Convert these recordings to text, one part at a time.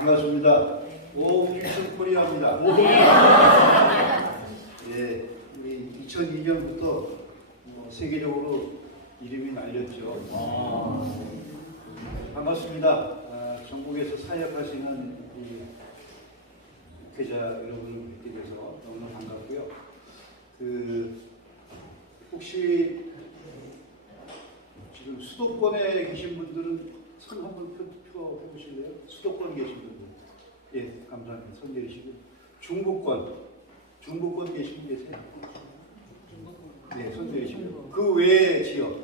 반갑습니다. 오 퓨전 코리아입니다. 네, 우리 2002년부터 세계적으로 이름이 날렸죠. 반갑습니다. 전국에서 사역하시는 이 목회자 여러분을 뵙게 돼서 너무나 반갑고요. 혹시 지금 수도권에 계신 분들은 손 한번 펴 보실래요? 수도권 계신 분들. 예, 감사합니다. 손 내리시고. 중부권 계신 분 계세요? 네, 손 내리시고. 그 외의 지역.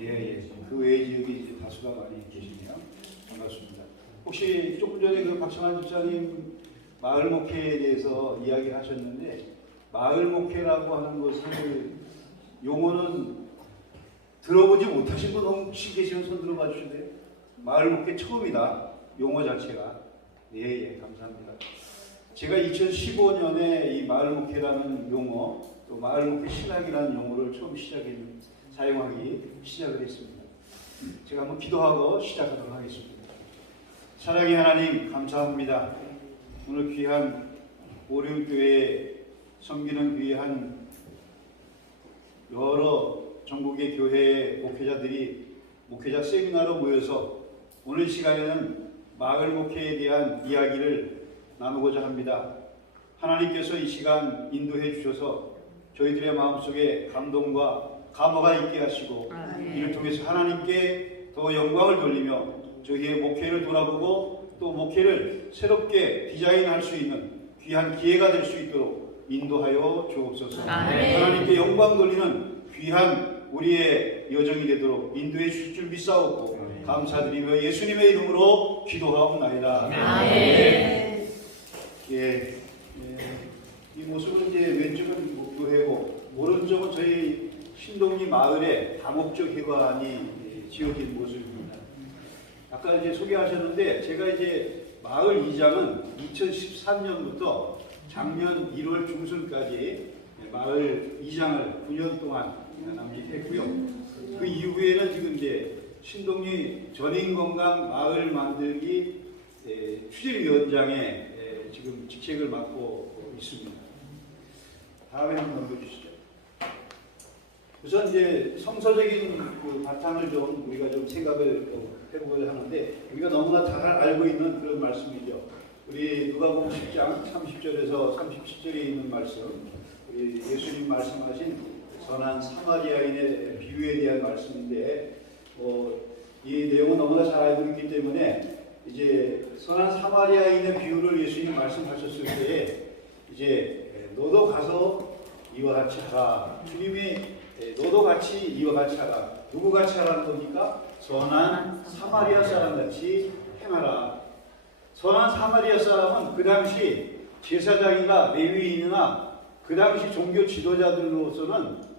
예. 그 외의 지역이 이제 다수가 많이 계시네요. 반갑습니다. 혹시 조금 전에 그 박찬환 집사님 마을 목회에 대해서 이야기를 하셨는데, 마을 목회라고 하는 것을 용어는 들어보지 못하신 분 혹시 계시면 손 들어봐 주실래요? 마을 목회 처음이다. 용어 자체가. 예, 감사합니다. 제가 2015년에 이 마을 목회라는 용어, 또 마을 목회 신학이라는 용어를 처음 사용하기 시작을 했습니다. 제가 한번 기도하고 시작하도록 하겠습니다. 사랑의 하나님, 감사합니다. 오늘 귀한 오륜교회에 섬기는 귀한 여러 전국의 교회 목회자들이 목회자 세미나로 모여서 오늘 시간에는 마을 목회에 대한 이야기를 나누고자 합니다. 하나님께서 이 시간 인도해 주셔서 저희들의 마음속에 감동과 감화가 있게 하시고 이를 통해서 하나님께 더 영광을 돌리며 저희의 목회를 돌아보고 또 목회를 새롭게 디자인할 수 있는 귀한 기회가 될 수 있도록 인도하여 주옵소서. 하나님께 영광 돌리는 귀한 우리의 여정이 되도록 인도해 주실 줄 믿사옵고 감사드리며 예수님의 이름으로 기도하옵나이다. 예. 이 모습은 이제 왼쪽은 교회고 오른쪽은 저희 신동리 마을의 다목적 회관이 지어진 모습입니다. 아까 이제 소개하셨는데 제가 이제 마을 이장은 2013년부터 작년 1월 중순까지 마을 이장을 9년 동안 남짓했고요. 그 이후에는 지금 이제 신동리 전인건강 마을 만들기 추진위원장에 지금 직책을 맡고 있습니다. 다음에 한번 넘겨주시죠. 우선 이제 성서적인 그 바탕을 좀 우리가 좀 생각을 해보고자 하는데 우리가 너무나 잘 알고 있는 그런 말씀이죠. 우리 누가복음 10장 30절에서 37절에 있는 말씀, 우리 예수님 말씀하신 선한 사마리아인의 비유에 대한 말씀인데 이 내용은 너무나 잘 알고 있기 때문에 이제 선한 사마리아인의 비유를 예수님 말씀하셨을 때에 이제 너도 가서 이와 같이 하라. 주님이 너도 같이 이와 같이 하라. 누구 같이 하라는 겁니까? 선한 사마리아 사람 같이 행하라. 선한 사마리아 사람은 그 당시 제사장이나 레위인이나 그 당시 종교 지도자들로서는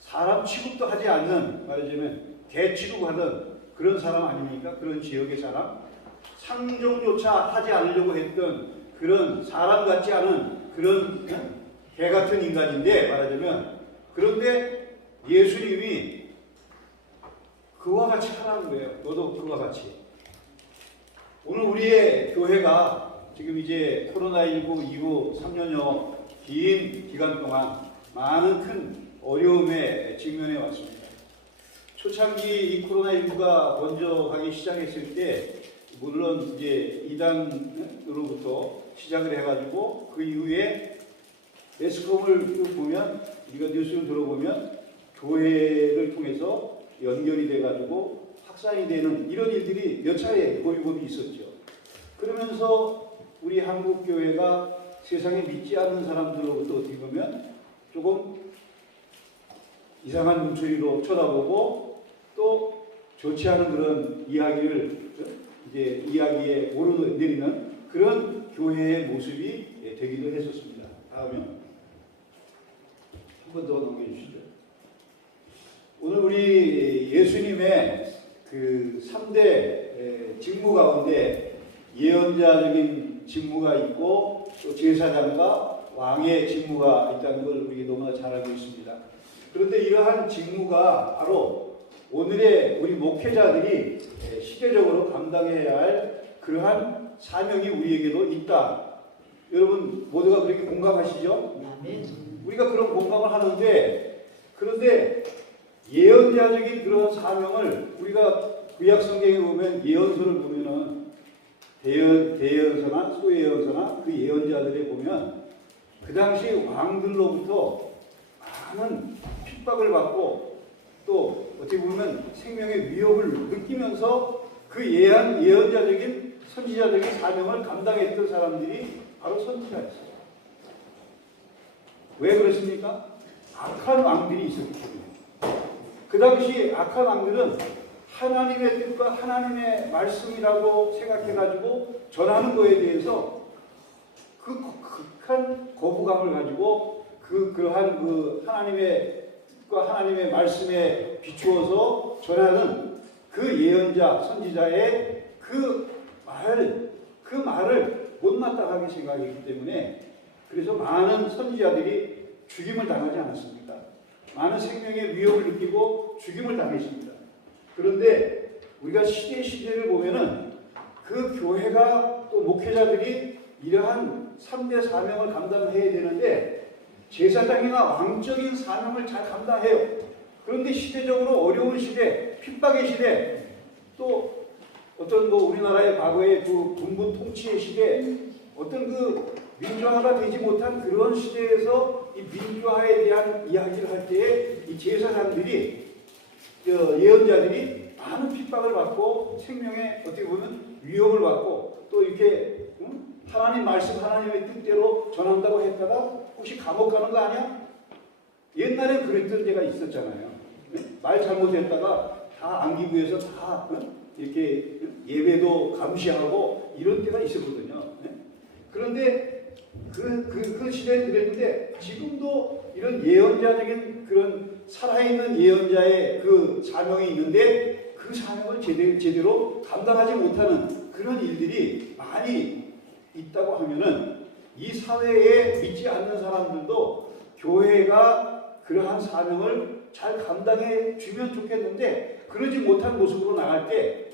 사람 취급도 하지 않는, 말하자면 개 취급하던 그런 사람 아닙니까? 그런 지역의 사람, 상종조차 하지 않으려고 했던 그런 사람 같지 않은 그런 개 같은 인간인데, 말하자면, 그런데 예수님이 그와 같이 하라는 거예요. 너도 그와 같이. 오늘 우리의 교회가 지금 이제 코로나19 이후 3년여 긴 기간 동안 많은 큰 어려움에 직면해 왔습니다. 초창기 이 코로나19가 번져가기 시작했을 때 물론 이제 이단으로부터 시작을 해가지고 그 이후에 매스컴을 보면 우리가 뉴스를 들어보면 교회를 통해서 연결이 돼가지고 확산이 되는 이런 일들이 몇 차례 고비고비 있었죠. 그러면서 우리 한국 교회가 세상에 믿지 않는 사람들로부터 어떻게 보면 조금 이상한 눈초리로 쳐다보고 또 좋지 않은 그런 이야기를 이제 이야기에 오르내리는 그런 교회의 모습이 되기도 했었습니다. 다음에 한 번 더 넘겨주시죠. 오늘 우리 예수님의 그 3대 직무 가운데 예언자적인 직무가 있고 또 제사장과 왕의 직무가 있다는 걸 우리 너무나 잘 알고 있습니다. 그런데 이러한 직무가 바로 오늘의 우리 목회자들이 시대적으로 감당해야 할 그러한 사명이 우리에게도 있다. 여러분 모두가 그렇게 공감하시죠? 우리가 그런 공감을 하는데, 그런데 예언자적인 그런 사명을 우리가 구약 성경에 보면 예언서를 보면은 대예언서나 소예언서나 그 예언자들에 보면 그 당시 왕들로부터 많은 핍박을 받고 또 어떻게 보면 생명의 위협을 느끼면서 그 예언자적인 선지자적인 사명을 감당했던 사람들이 바로 선지자였어요. 왜 그렇습니까? 악한 왕들이 있었기 때문에. 그 당시 악한 왕들은 하나님의 뜻과 하나님의 말씀이라고 생각해가지고 전하는 거에 대해서 그 극한 거부감을 가지고 그러한 그 하나님의 뜻과 하나님의 말씀에 비추어서 전하는 그 예언자, 선지자의 그 말을 못마땅하게 생각했기 때문에 그래서 많은 선지자들이 죽임을 당하지 않았습니까? 많은 생명의 위협을 느끼고 죽임을 당했습니다. 그런데 우리가 시대를 보면은 그 교회가 또 목회자들이 이러한 3대 사명을 감당해야 되는데 제사장이나 왕적인 사명을 잘 감당해요. 그런데 시대적으로 어려운 시대, 핍박의 시대, 또 어떤 우리나라의 과거의 그 군부 통치의 시대, 어떤 그 민주화가 되지 못한 그런 시대에서 이 민주화에 대한 이야기를 할 때에 이 제사장들이 예언자들이 많은 핍박을 받고 생명에 어떻게 보면 위협을 받고 또 이렇게 하나님 말씀 하나님의 뜻대로 전한다고 했다가 혹시 감옥 가는 거 아니야? 옛날에 그랬던 때가 있었잖아요. 말 잘못했다가 다 안기부에서 다 이렇게 예배도 감시하고 이런 때가 있었거든요. 그런데 그 시대에 그랬는데 지금도 이런 예언자적인 그런 살아있는 예언자의 그 사명이 있는데 그 사명을 제대로 감당하지 못하는 그런 일들이 많이 있다고 하면은 이 사회에 믿지 않는 사람들도 교회가 그러한 사명을 잘 감당해 주면 좋겠는데 그러지 못한 모습으로 나갈 때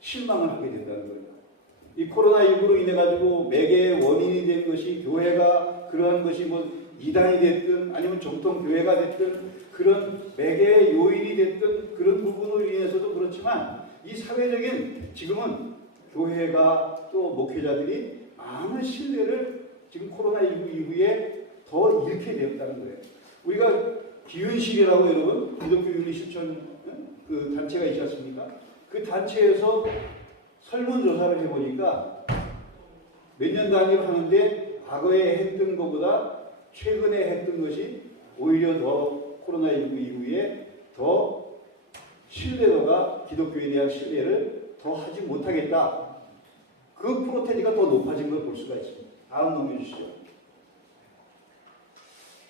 실망을 하게 된다는 거예요. 이 코로나19로 인해 가지고 매개의 원인이 된 것이 교회가 그러한 것이 이단이 됐든 아니면 정통 교회가 됐든 그런 매개의 요인이 됐든 그런 부분으로 인해서도 그렇지만 이 사회적인 지금은 교회가 또 목회자들이 많은 신뢰를 지금 코로나19 이후에 더 잃게 되었다는 거예요. 우리가 기윤실이라고 여러분 기독교 윤리 실천 그 단체가 있지 않습니까? 그 단체에서 설문조사를 해보니까 몇 년 단위로 하는데 과거에 했던 것보다 최근에 했던 것이 오히려 더 코로나19 이후에 더 신뢰도가 기독교에 대한 신뢰를 더 하지 못하겠다. 그 프로테지가 더 높아진 걸 볼 수가 있습니다. 다음 넘겨주시죠.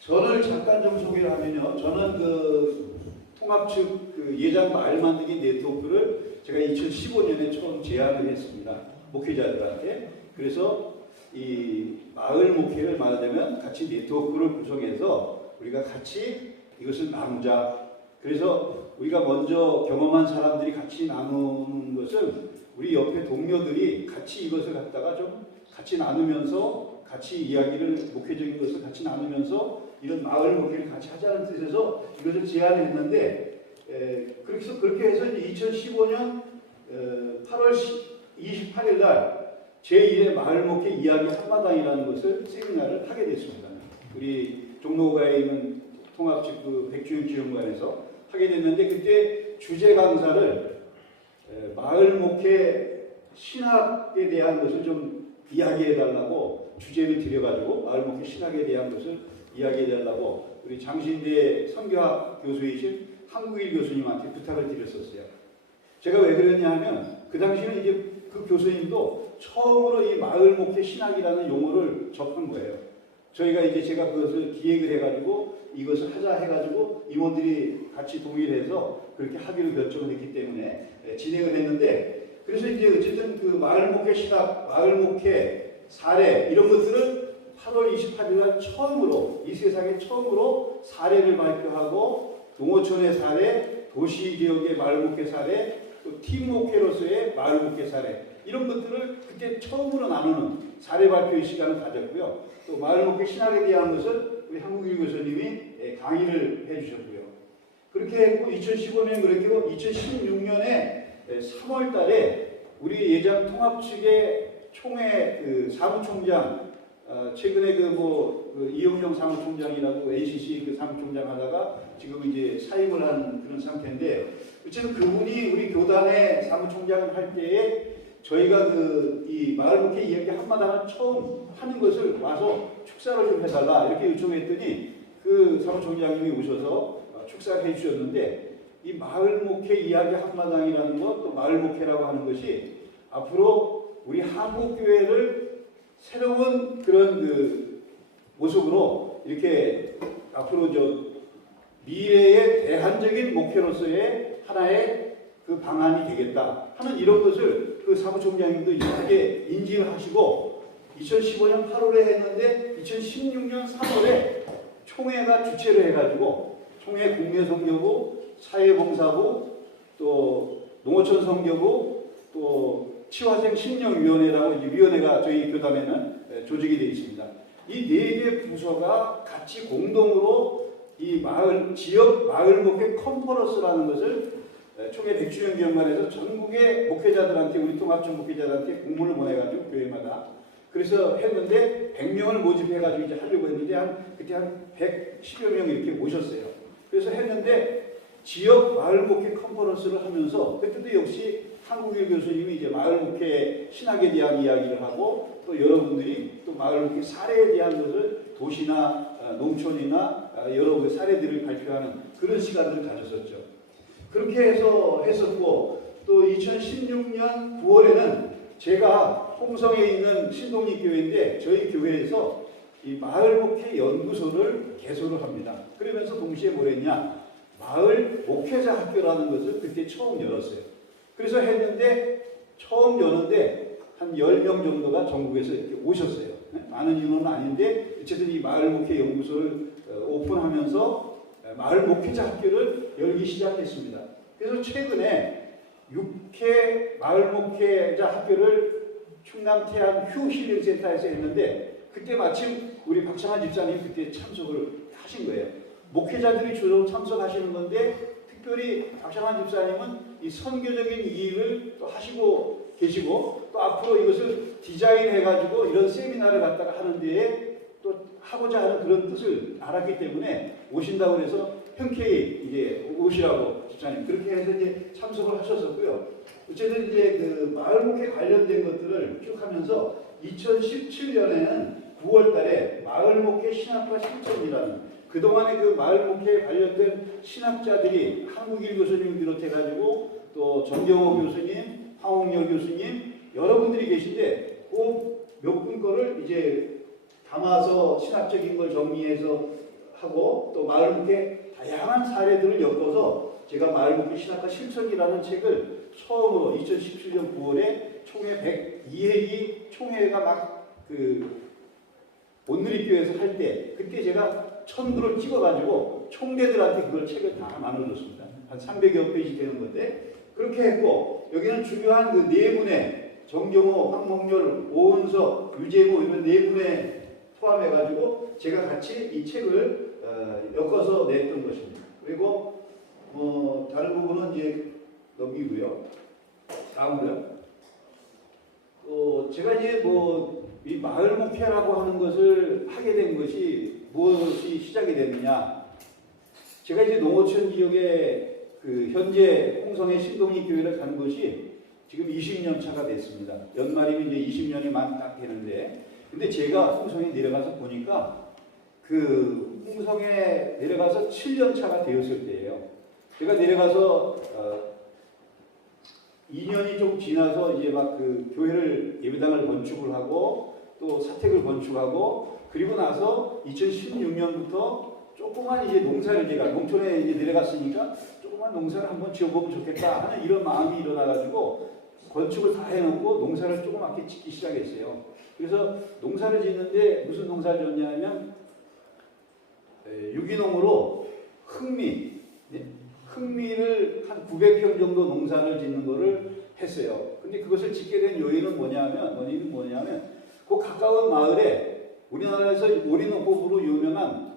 저를 잠깐 좀 소개를 하면요. 저는 그 통합 측 그 예장 마을 만들기 네트워크를 제가 2015년에 처음 제안을 했습니다. 목회자들한테. 그래서 이 마을 목회를 말하자면 같이 네트워크를 구성해서 우리가 같이 이것을 나누자. 그래서 우리가 먼저 경험한 사람들이 같이 나누는 것은 우리 옆에 동료들이 같이 이것을 갖다가 좀 같이 나누면서 같이 이야기를 목회적인 것을 같이 나누면서 이런 마을 목회를 같이 하자는 뜻에서 이것을 제안을 했는데 그렇게 해서 2015년 8월 28일 날 제1회 마을 목회 이야기 한마당이라는 것을 세미나를 하게 됐습니다. 우리 종로가에 있는 통합측 그 백주윤 지원관에서 하게 됐는데 그때 주제 강사를 마을 목회 신학에 대한 것을 좀 이야기해 달라고 주제를 드려가지고 마을 목회 신학에 대한 것을 이야기해 달라고 우리 장신대 선교학 교수이신 한국일 교수님한테 부탁을 드렸었어요. 제가 왜 그랬냐 하면 그 당시에는 이제 그 교수님도 처음으로 이 마을 목회 신학이라는 용어를 접한 거예요. 저희가 이제 제가 그것을 기획을 해가지고 이것을 하자 해가지고 임원들이 같이 동의를 해서 그렇게 하기로 결정을 했기 때문에 진행을 했는데 그래서 이제 어쨌든 그 마을 목회 신학, 마을 목회 사례 이런 것들을 8월 28일 날 처음으로 이 세상에 처음으로 사례를 발표하고 농어촌의 사례, 도시개혁의 마을 목회 사례, 또 팀 목회로서의 마을 목회 사례 이런 것들을 그때 처음으로 나누는 사례 발표의 시간을 가졌고요. 또 마을 목회 신학에 대한 것을 우리 한국일 교수님이 강의를 해주셨고요. 그렇게 했고 2015년 그랬고 2016년에 3월 달에 우리 예장 통합 측의 총회 그 사무총장 최근에 이용정 사무총장이라고 ACC 그 사무총장 하다가 지금 이제 사임을 한 그런 상태인데 어쨌든 그분이 우리 교단의 사무총장을 할 때에 저희가 이 마을목회 이야기 한마당을 처음 하는 것을 와서 축사를 좀 해달라 이렇게 요청했더니 그 사무총장님이 오셔서 축사를 해주셨는데 이 마을목회 이야기 한마당이라는 것 또 마을목회라고 하는 것이 앞으로 우리 한국교회를 새로운 그런 그 모습으로 이렇게 앞으로 미래의 대한적인 목표로서의 하나의 그 방안이 되겠다 하는 이런 것을 그 사무총장님도 이렇게 인지를 하시고 2015년 8월에 했는데 2016년 3월에 총회가 주최를 해가지고 총회 국내선교부, 사회봉사부, 또 농어촌 선교부, 또 치화생 심령위원회라고 위원회가 저희 교단에는 조직이 되어 있습니다. 이 4개 부서가 같이 공동으로 이 지역 마을 목회 컨퍼런스라는 것을 총회 100주년 기념관에서 전국의 목회자들한테 우리 통합청 목회자들한테 공문을 보내가지고 교회마다 그래서 했는데 100명을 모집해가지고 이제 하려고 했는데 그때 한 110여 명 이렇게 모셨어요. 그래서 했는데 지역 마을 목회 컨퍼런스를 하면서 그때도 역시 한국일 교수님이 이제 마을 목회 신학에 대한 이야기를 하고 또 여러분들이 또 마을 목회 사례에 대한 것을 도시나 농촌이나 여러 그 사례들을 발표하는 그런 시간들을 가졌었죠. 그렇게 해서 했었고 또 2016년 9월에는 제가 홍성에 있는 신동립교회인데 저희 교회에서 이 마을 목회 연구소를 개소를 합니다. 그러면서 동시에 뭘 했냐? 마을 목회자 학교라는 것을 그때 처음 열었어요. 그래서 했는데 처음 여는데 한 10명 정도가 전국에서 이렇게 오셨어요. 많은 인원은 아닌데 어쨌든 이 마을 목회 연구소를 오픈하면서 마을 목회자 학교를 열기 시작했습니다. 그래서 최근에 6회 마을 목회자 학교를 충남 태안 휴 힐링센터에서 했는데 그때 마침 우리 박창환 집사님 그때 참석을 하신 거예요. 목회자들이 주로 참석하시는 건데 특별히 박창환 집사님은 이 선교적인 일을 또 하시고 계시고 또 앞으로 이것을 디자인해가지고 이런 세미나를 갖다가 하는 데에 또 하고자 하는 그런 뜻을 알았기 때문에 오신다고 해서 흔쾌히 이제 오시라고 집사님 그렇게 해서 이제 참석을 하셨었고요. 어쨌든 이제 그 마을 목회 관련된 것들을 쭉 하면서 2017년에는 9월 달에 마을 목회 신학과 실천이라는 그동안에 그 마을 목회에 관련된 신학자들이 한국일 교수님 비롯해가지고 또 정경호 교수님, 황홍열 교수님 여러분들이 계신데 그 몇 분 거를 이제 담아서 신학적인 걸 정리해서 하고 또 마을 목회 다양한 사례들을 엮어서 제가 마을 목회 신학과 실천이라는 책을 처음으로 2017년 9월에 총회 102회기 총회가 막 온누리교회에서 할 때 그때 제가 천부를 찍어가지고 총대들한테 그걸 책을 다 나눠줬습니다. 한 300여 페이지 되는 건데 그렇게 했고 여기는 중요한 그 4분의 정경호, 황몽열, 오은석, 유재모 이런 4분의 포함해가지고 제가 같이 이 책을 엮어서 냈던 것입니다. 그리고 다른 부분은 이제 넘기고요. 다음으로요. 제가 이제 이 마을 목회라고 하는 것을 하게 된 것이 무엇이 시작이 됐느냐. 제가 이제 농어촌 지역에 현재 홍성의 신동립 교회를 간 것이 지금 20년 차가 됐습니다. 연말이면 이제 20년이 만 딱 되는데, 근데 제가 홍성에 내려가서 보니까 홍성에 내려가서 7년 차가 되었을 때예요. 제가 내려가서 2년이 좀 지나서 이제 막 교회를 예배당을 건축을 하고 또 사택을 건축하고 그리고 나서 2016년부터 조그만 이제 농사를 제가 농촌에 이제 내려갔으니까 조그만 농사를 한번 지어보면 좋겠다 하는 이런 마음이 일어나가지고 건축을 다 해놓고 농사를 조그맣게 짓기 시작했어요. 그래서 농사를 짓는데 무슨 농사를 짓냐면 유기농으로 흑미 흑미를 한 900평 정도 농사를 짓는 거를 했어요. 근데 그것을 짓게 된 원인은 뭐냐면 그 가까운 마을에 우리나라에서 오리농법으로 유명한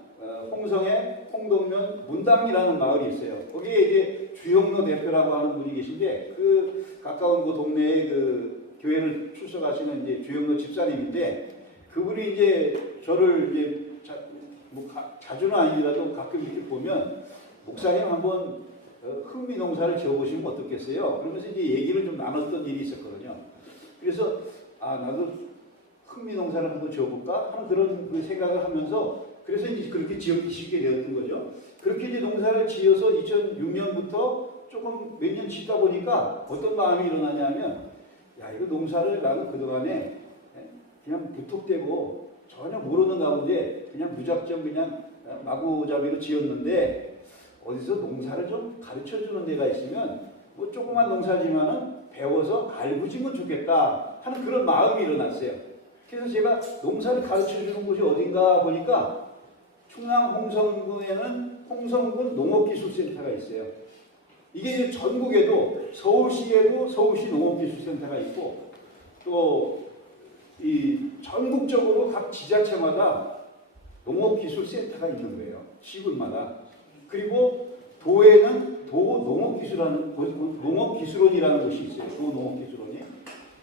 홍성의 홍동면 문당이라는 마을이 있어요. 거기에 이제 주영로 대표라고 하는 분이 계신데 그 가까운 그 동네에 그 교회를 출석하시는 이제 주영로 집사님인데 그분이 이제 저를 이제 자주는 아니더라도 가끔 이렇게 보면 목사님 한번 흑미 농사를 지어보시면 어떻겠어요? 그러면서 이제 얘기를 좀 나눴던 일이 있었거든요. 그래서 나도 흑미 농사를 한번 지어볼까 하는 그런 그 생각을 하면서 그래서 이제 그렇게 지었기 쉽게 되었던 거죠. 그렇게 이제 농사를 지어서 2006년부터 조금 몇 년 짓다 보니까 어떤 마음이 일어나냐면 야 이거 농사를 나는 그동안에 그냥 무턱대고 전혀 모르는 가운데 그냥 무작정 그냥 마구잡이로 지었는데 어디서 농사를 좀 가르쳐주는 데가 있으면 뭐 조그만 농사지만은 배워서 알고 지면 좋겠다 하는 그런 마음이 일어났어요. 그래서 제가 농사를 가르쳐주는 곳이 어딘가 보니까 충남 홍성군에는 홍성군 농업기술센터가 있어요. 이게 이제 전국에도 서울시에도 서울시 농업기술센터가 있고 또 이 전국적으로 각 지자체마다 농업기술센터가 있는 거예요. 시군마다. 그리고 도에는 농업기술원이라는 곳이 있어요. 도농업기술원이.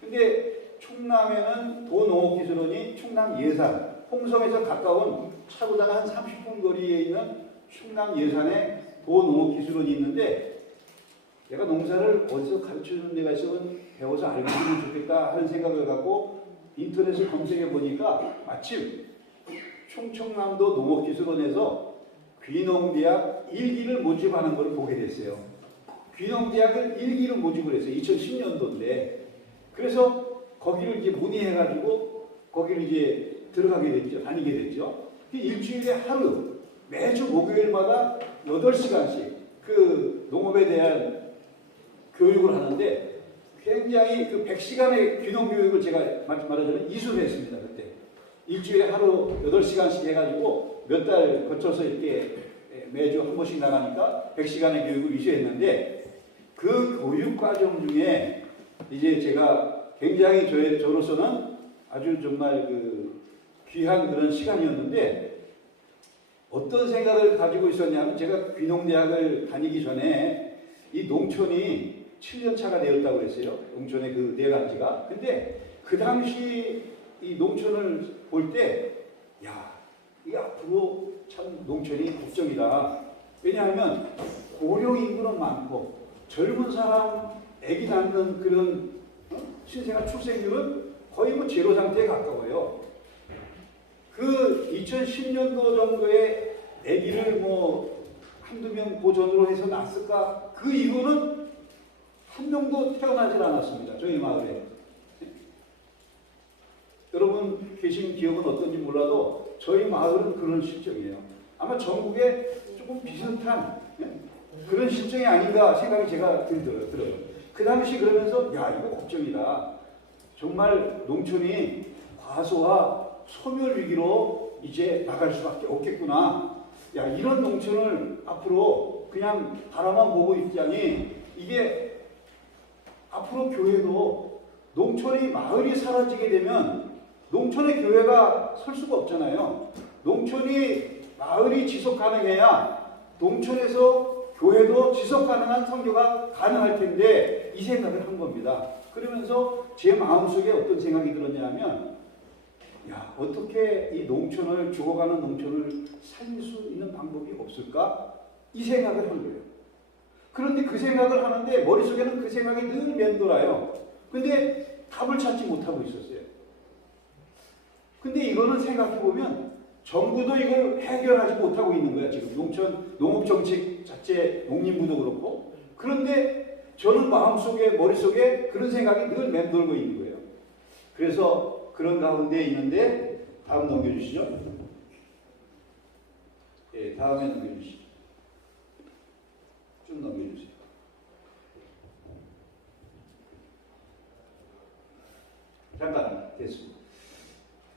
근데 충남에는 도농업기술원이 충남 예산, 홍성에서 가까운 차고다가 한 30분 거리에 있는 충남 예산에 도농업기술원이 있는데 내가 농사를 어디서 가르쳐주는 데가 있으면 배워서 알고 있으면 좋겠다 하는 생각을 갖고 인터넷을 검색해 보니까 마침 충청남도 농업기술원에서 귀농대학 1기를 모집하는 걸 보게 됐어요. 귀농대학을 1기로 모집을 했어요. 2010년도인데. 그래서 거기를 이제 문의해가지고 거기를 이제 들어가게 됐죠. 다니게 됐죠. 일주일에 하루, 매주 목요일마다 8시간씩 그 농업에 대한 교육을 하는데 굉장히 그 100시간의 귀농교육을 제가 말하자면 이수를 했습니다. 그때. 일주일에 하루 8시간씩 해가지고 몇 달 거쳐서 이렇게 매주 한 번씩 나가니까 100시간의 교육을 이수했는데 그 교육 과정 중에 이제 제가 굉장히 저로서는 아주 정말 그 귀한 그런 시간이었는데 어떤 생각을 가지고 있었냐면 제가 귀농대학을 다니기 전에 이 농촌이 7년 차가 되었다고 했어요. 농촌의 그 내간지가. 근데 그 당시 이 농촌을 볼 때, 야, 이 앞으로 참 농촌이 걱정이다. 왜냐하면 고령 인구는 많고 젊은 사람, 애기 낳는 그런 신생아 출생률은 거의 뭐 제로 상태에 가까워요. 그 2010년도 정도에 애기를 뭐 한두 명 보존으로 해서 낳았을까? 그 이후는 한 명도 태어나질 않았습니다. 저희 마을에. 여러분 계신 기억은 어떤지 몰라도 저희 마을은 그런 실정이에요. 아마 전국에 조금 비슷한 그런 실정이 아닌가 생각이 제가 들어요. 그 당시 그러면서 야 이거 걱정이다. 정말 농촌이 과소와 소멸 위기로 이제 나갈 수밖에 없겠구나. 야 이런 농촌을 앞으로 그냥 바라만 보고 있자니 이게 앞으로 교회도 농촌이 마을이 사라지게 되면 농촌의 교회가 설 수가 없잖아요. 농촌이 마을이 지속 가능해야 농촌에서 교회도 지속 가능한 선교가 가능할 텐데 이 생각을 한 겁니다. 그러면서 제 마음속에 어떤 생각이 들었냐면 야 어떻게 이 농촌을 죽어가는 농촌을 살릴 수 있는 방법이 없을까? 이 생각을 한 거예요. 그런데 그 생각을 하는데 머릿속에는 그 생각이 늘 맴돌아요. 근데 답을 찾지 못하고 있었어요. 근데 이거는 생각해보면 정부도 이걸 해결하지 못하고 있는 거야. 지금 농촌 농업정책 자체 농림부도 그렇고. 그런데 저는 마음속에 머릿속에 그런 생각이 늘 맴돌고 있는 거예요. 그래서 그런 가운데 있는데 다음 넘겨주시죠. 예, 다음에 넘겨주시죠. 좀 넘겨주세요. 잠깐 됐습니다.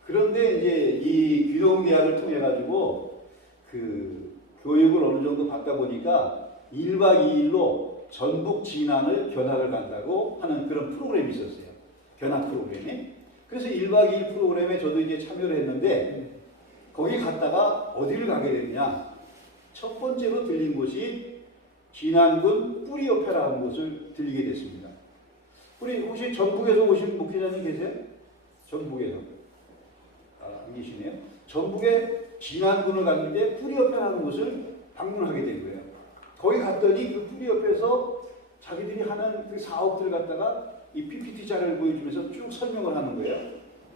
그런데 이제 이 귀농대학을 통해 가지고 그 교육을 어느 정도 받다 보니까 1박 2일로 전북 진안을 견학을 간다고 하는 그런 프로그램이 있었어요. 견학 프로그램이. 그래서 1박 2일 프로그램에 저도 이제 참여를 했는데 거기 갔다가 어디를 가게 됐냐. 첫 번째로 들린 곳이 진안군 뿌리협회라는 곳을 들리게 됐습니다. 우리 혹시 전북에서 오신 목회자님 계세요? 전북에서. 안 계시네요. 전북에 진안군을 갔는데 뿌리협회라는 곳을 방문하게 된 거예요. 거기 갔더니 그 뿌리협회에서 자기들이 하는 그 사업들 갖다가 이 PPT 자료를 보여주면서 쭉 설명을 하는 거예요.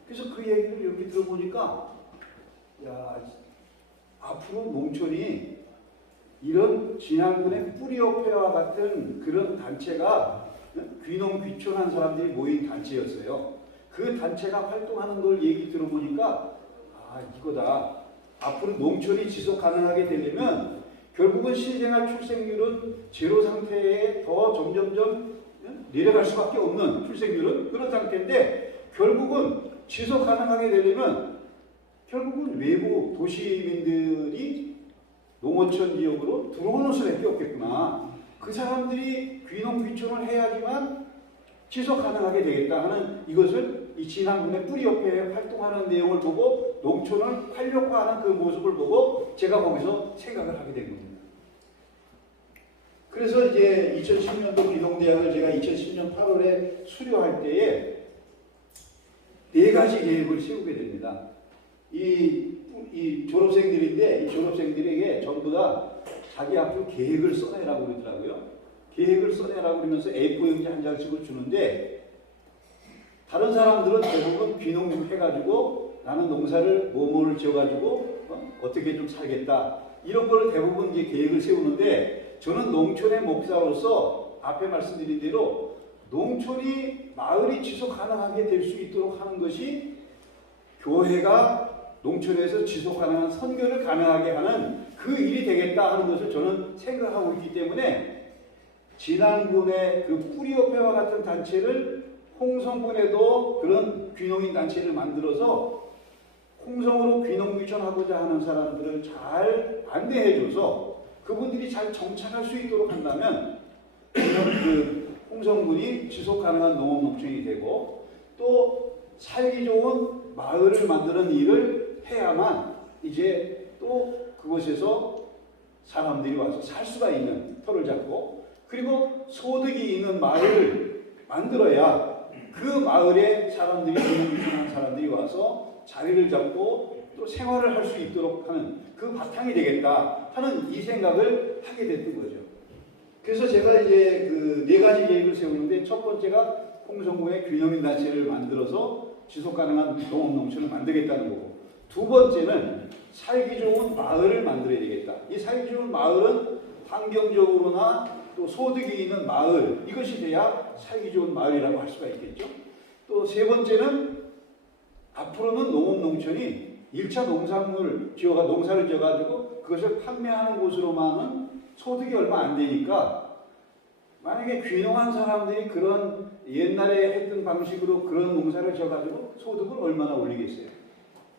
그래서 그 얘기를 이렇게 들어보니까 야, 앞으로 농촌이 이런 진안군의 뿌리협회와 같은 그런 단체가 귀농귀촌한 사람들이 모인 단체였어요. 그 단체가 활동하는 걸 얘기 들어보니까 아, 이거다. 앞으로 농촌이 지속 가능하게 되려면 결국은 신생아 출생률은 제로 상태에 더 점점점 내려갈 수밖에 없는 출생률은 그런 상태인데 결국은 지속 가능하게 되려면 결국은 외부 도시민들이 농어촌 지역으로 들어오는 수밖에 없겠구나. 그 사람들이 귀농귀촌을 해야지만 지속 가능하게 되겠다 하는 이것을 이 진안군의 뿌리협회에 활동하는 내용을 보고 농촌을 활력화하는 그 모습을 보고 제가 거기서 생각을 하게 된 겁니다. 그래서 이제 2010년도 귀농대학을 제가 2010년 8월에 수료할 때에 4가지 계획을 세우게 됩니다. 이 졸업생들인데 이 졸업생들에게 전부 다 자기 앞으로 계획을 써내라고 그러더라고요. 계획을 써내라고 그러면서 A4 용지 한 장씩을 주는데 다른 사람들은 대부분 귀농해가지고 나는 농사를 뭐뭐를 지어가지고 어떻게 좀 살겠다 이런 걸 대부분 이제 계획을 세우는데 저는 농촌의 목사로서 앞에 말씀드린 대로 농촌이 마을이 지속 가능하게 될 수 있도록 하는 것이 교회가 농촌에서 지속 가능한 선교를 가능하게 하는 그 일이 되겠다 하는 것을 저는 생각하고 있기 때문에 진안군의 그 뿌리협회와 같은 단체를 홍성군에도 그런 귀농인 단체를 만들어서 홍성으로 귀농귀촌하고자 하는 사람들을 잘 안내해줘서 그분들이 잘 정착할 수 있도록 한다면 그 홍성군이 지속 가능한 농업 농촌이 되고 또 살기 좋은 마을을 만드는 일을 해야만 이제 또 그곳에서 사람들이 와서 살 수가 있는 터를 잡고 그리고 소득이 있는 마을을 만들어야 그 마을에 사람들이 귀농귀촌한 사람들이 와서 자리를 잡고 또 생활을 할 수 있도록 하는 그 바탕이 되겠다 하는 이 생각을 하게 됐던 거죠. 그래서 제가 이제 그 4가지 계획을 세우는데 첫 번째가 홍성군의 귀농인 단체를 만들어서 지속 가능한 농업 농촌을 만들겠다는 거고 두 번째는 살기 좋은 마을을 만들어야 되겠다. 이 살기 좋은 마을은 환경적으로나 또 소득이 있는 마을 이것이 돼야 살기 좋은 마을이라고 할 수가 있겠죠. 또 세 번째는 앞으로는 농업 농촌이 1차 농산물 농사를 지어가지고 그것을 판매하는 곳으로만은 소득이 얼마 안 되니까 만약에 귀농한 사람들이 그런 옛날에 했던 방식으로 그런 농사를 지어가지고 소득을 얼마나 올리겠어요?